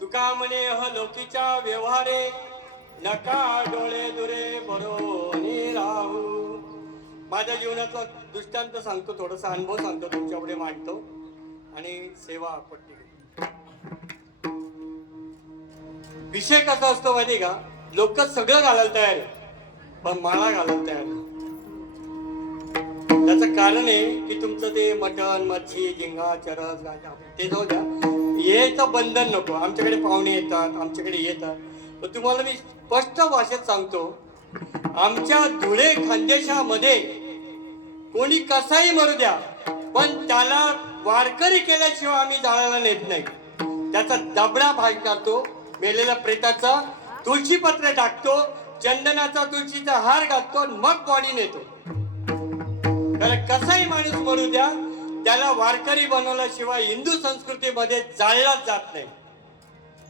तुका म्हणे लोकीच्या व्यवहारे नका डोळे दुरे बरोनी राहू. माझ्या जीवनातला दृष्टांत सांगतो, थोडासा अनुभव सांगतो, तुमच्यापुढे मांडतो आणि सेवा पट्टी घेतो. विषय कसा असतो माहिती का, लोक सगळं घालायला तयार आहे पण माळा घालायला तयार नाही. त्याचं कारण आहे की तुमचं ते मटण मच्छी झिंगा चरस गाजा ते जाऊ द्या, याचं बंधन नको. आमच्याकडे पाहुणे येतात, आमच्याकडे येतात, पण तुम्हाला मी स्पष्ट भाषेत सांगतो, आमच्या धुळे खानदेशामध्ये कोणी कसाही मरू द्या पण त्याला वारकरी केल्याशिवाय आम्ही जाळायला नेत नाही. त्याचा दबडा भाग करतो, मेलेल्या प्रेताचा तुळशी पत्र टाकतो, चंदनाचा तुळशीचा हार घालतो, मग बॉडी नेतो. त्याला कसाही माणूस मरू द्या, त्याला वारकरी बनवल्याशिवाय हिंदू संस्कृतीमध्ये जाळलाच जात नाही.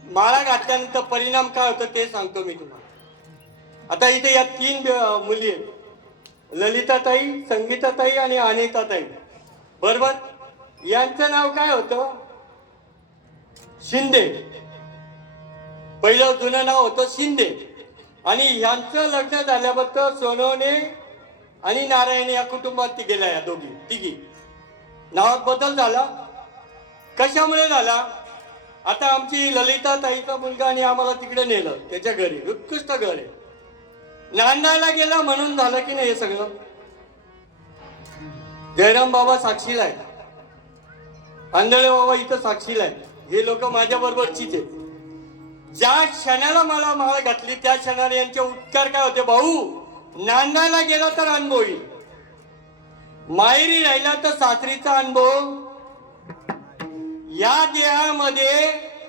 माळा घातल्यानंतर परिणाम काय होतो ते सांगतो मी तुम्हाला. आता इथे या 3 मुली आहेत, ललिताताई, संगीताताई आणि अनिताताई, बरोबर. यांचं नाव काय होतं? शिंदे. पहिलं जुनं नाव होतं शिंदे. आणि यांचं लग्न झाल्याबद्दल सोनवणे आणि नारायण या कुटुंबात ती गेल्या, या तिघी. नावात बदल झाला. कशामुळे झाला? आता आमची ललिता ताईचा मुलगा आणि आम्हाला तिकडे नेलं त्याच्या घरी, उत्कृष्ट घर आहे, नांदायला गेला म्हणून झालं की नाही हे सगळं. जयराम बाबा साक्षीला आहे, आंधळे बाबा इथं साक्षीला आहे, हे लोक माझ्या बरोबरचीच आहेत. ज्या क्षणाला मला माळ घातली त्या क्षणाला यांचे उत्कार काय होते? भाऊ, नांदायला गेला तर अनुभव येईल, माहेरी राहिला तर सासरीचा अनुभव. या देहामध्ये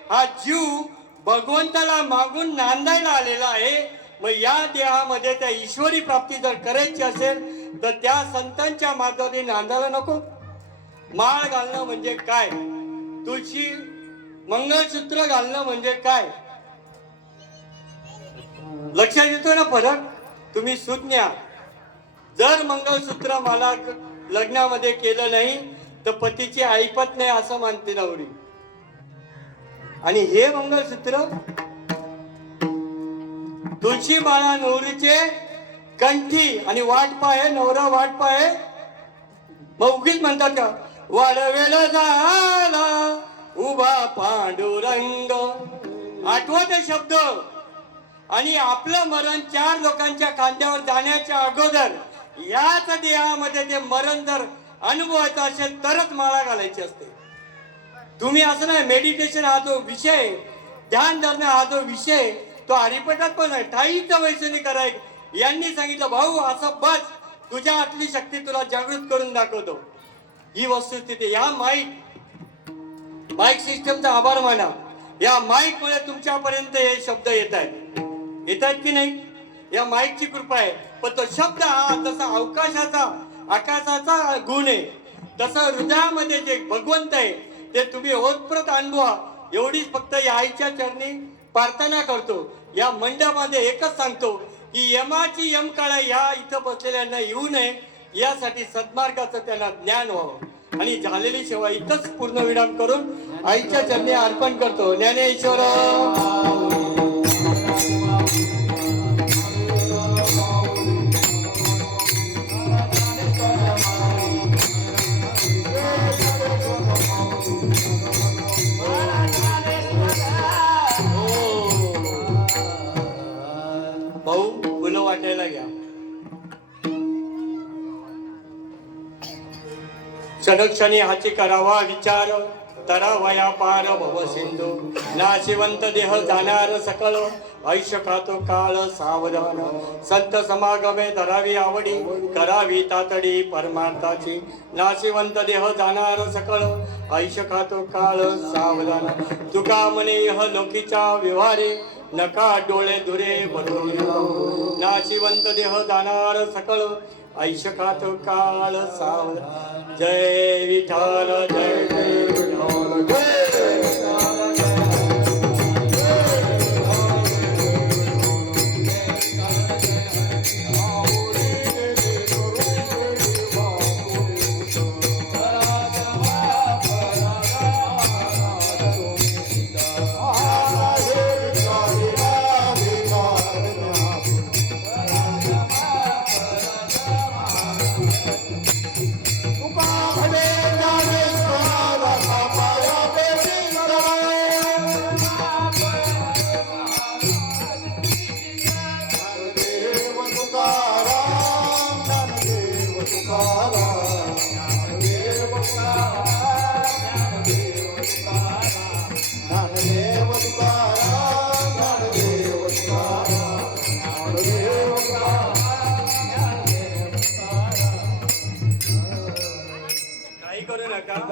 हा जीव भगवंताला मागून नांदायला आलेला आहे. मग या देहामध्ये त्या ईश्वरी प्राप्ती जर करायची असेल तर त्या संतांच्या मार्गाने नांदायला नको. माळ घालणं म्हणजे काय? तुळशी मंगळसूत्र घालणं म्हणजे काय? लक्षात येतो ना फरक? तुम्ही सुज्ञा. जर मंगळसूत्र मला लग्नामध्ये केलं नाही तर पतीची ऐपत नाही असं मानते नवरी. आणि हे मंगळसूत्र तुळशी माळा नवरीचे कंठी आणि वाटपाय, नवरा वाटपाय. मग उगीच म्हणतात का वाडवेळ झाला उभा पांडुरंग, आठवते शब्द. आणि आपलं मरण 4 लोकांच्या खांद्यावर जाण्याच्या अगोदर याच देहामध्ये ते मरण जर अनुभवायचं असेल तरच माळा घालायची असते. तुम्ही असं नाही, मेडिटेशन हा जो विषय, ध्यान धरणं हा जो विषय, तो हरिपटात पण आहे. ठाईचं वैसनी कराय यांनी सांगितलं, भाऊ असं बस, तुझ्या आतली शक्ती तुला जागृत करून दाखवतो. ही वस्तुस्थिती. या माईक सिस्टमचा आभार माना. या माईक मुळे तुमच्यापर्यंत हे शब्द येत आहेत की नाही? या माईकची कृपा आहे. पण तो शब्द हा जसा आकाशाचा गुण आहे तसं हृदयामध्ये जे भगवंत आहे ते तुम्ही ओतप्रत अनुभवा, एवढीच फक्त या आईच्या चरणी प्रार्थना करतो. या मंडपामध्ये एकच सांगतो की यमाची यमकाळा या इथं बसलेल्यांना येऊ नये, यासाठी सन्मार्गाचं त्यांना ज्ञान व्हावं. आणि झालेली सेवा इथंच पूर्ण विराम करून आईच्या चरणी अर्पण करतो. ज्ञानेश्वर भाऊ फुलं वाटायला घ्या. क्षणक्षणी हाची करावा विचार, तरावया पार भव सिंधू. नाशिवंत देह जाणार सकळ, आयुष्य खातो काळ सावधान. संत समागमे धरावी आवडी, करावी तातडी परमार्थाची. नाशिवंत देह जाणार सकळ, आयुष्य खातो काळ सावधान. तुका म्हणे यह लोकीच्या व्यवहारे, नका डोळे दुरे भरून. नाशिवंत देह जाणार सकळ, आयुष्य खातो काळ सावधान. जय विठ्ठल जय जय विठ्ठल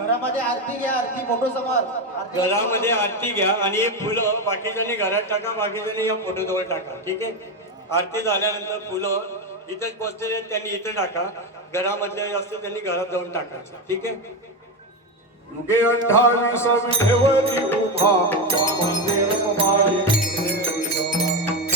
घरामध्ये आरती घ्या, आरती फोटो समोर. घरामध्ये आरती घ्या आणि हे फुलं बाकीच्यांनी घरात टाका, बाकीच्यांनी या फोटो जवळ टाका. ठीक आहे. आरती झाल्यानंतर फुलं इथेच बसलेले आहेत त्यांनी इथे टाका, घरामधले असते त्यांनी घरात जाऊन टाकायचं. ठीक आहे. युगे 28 विठेवरी उभा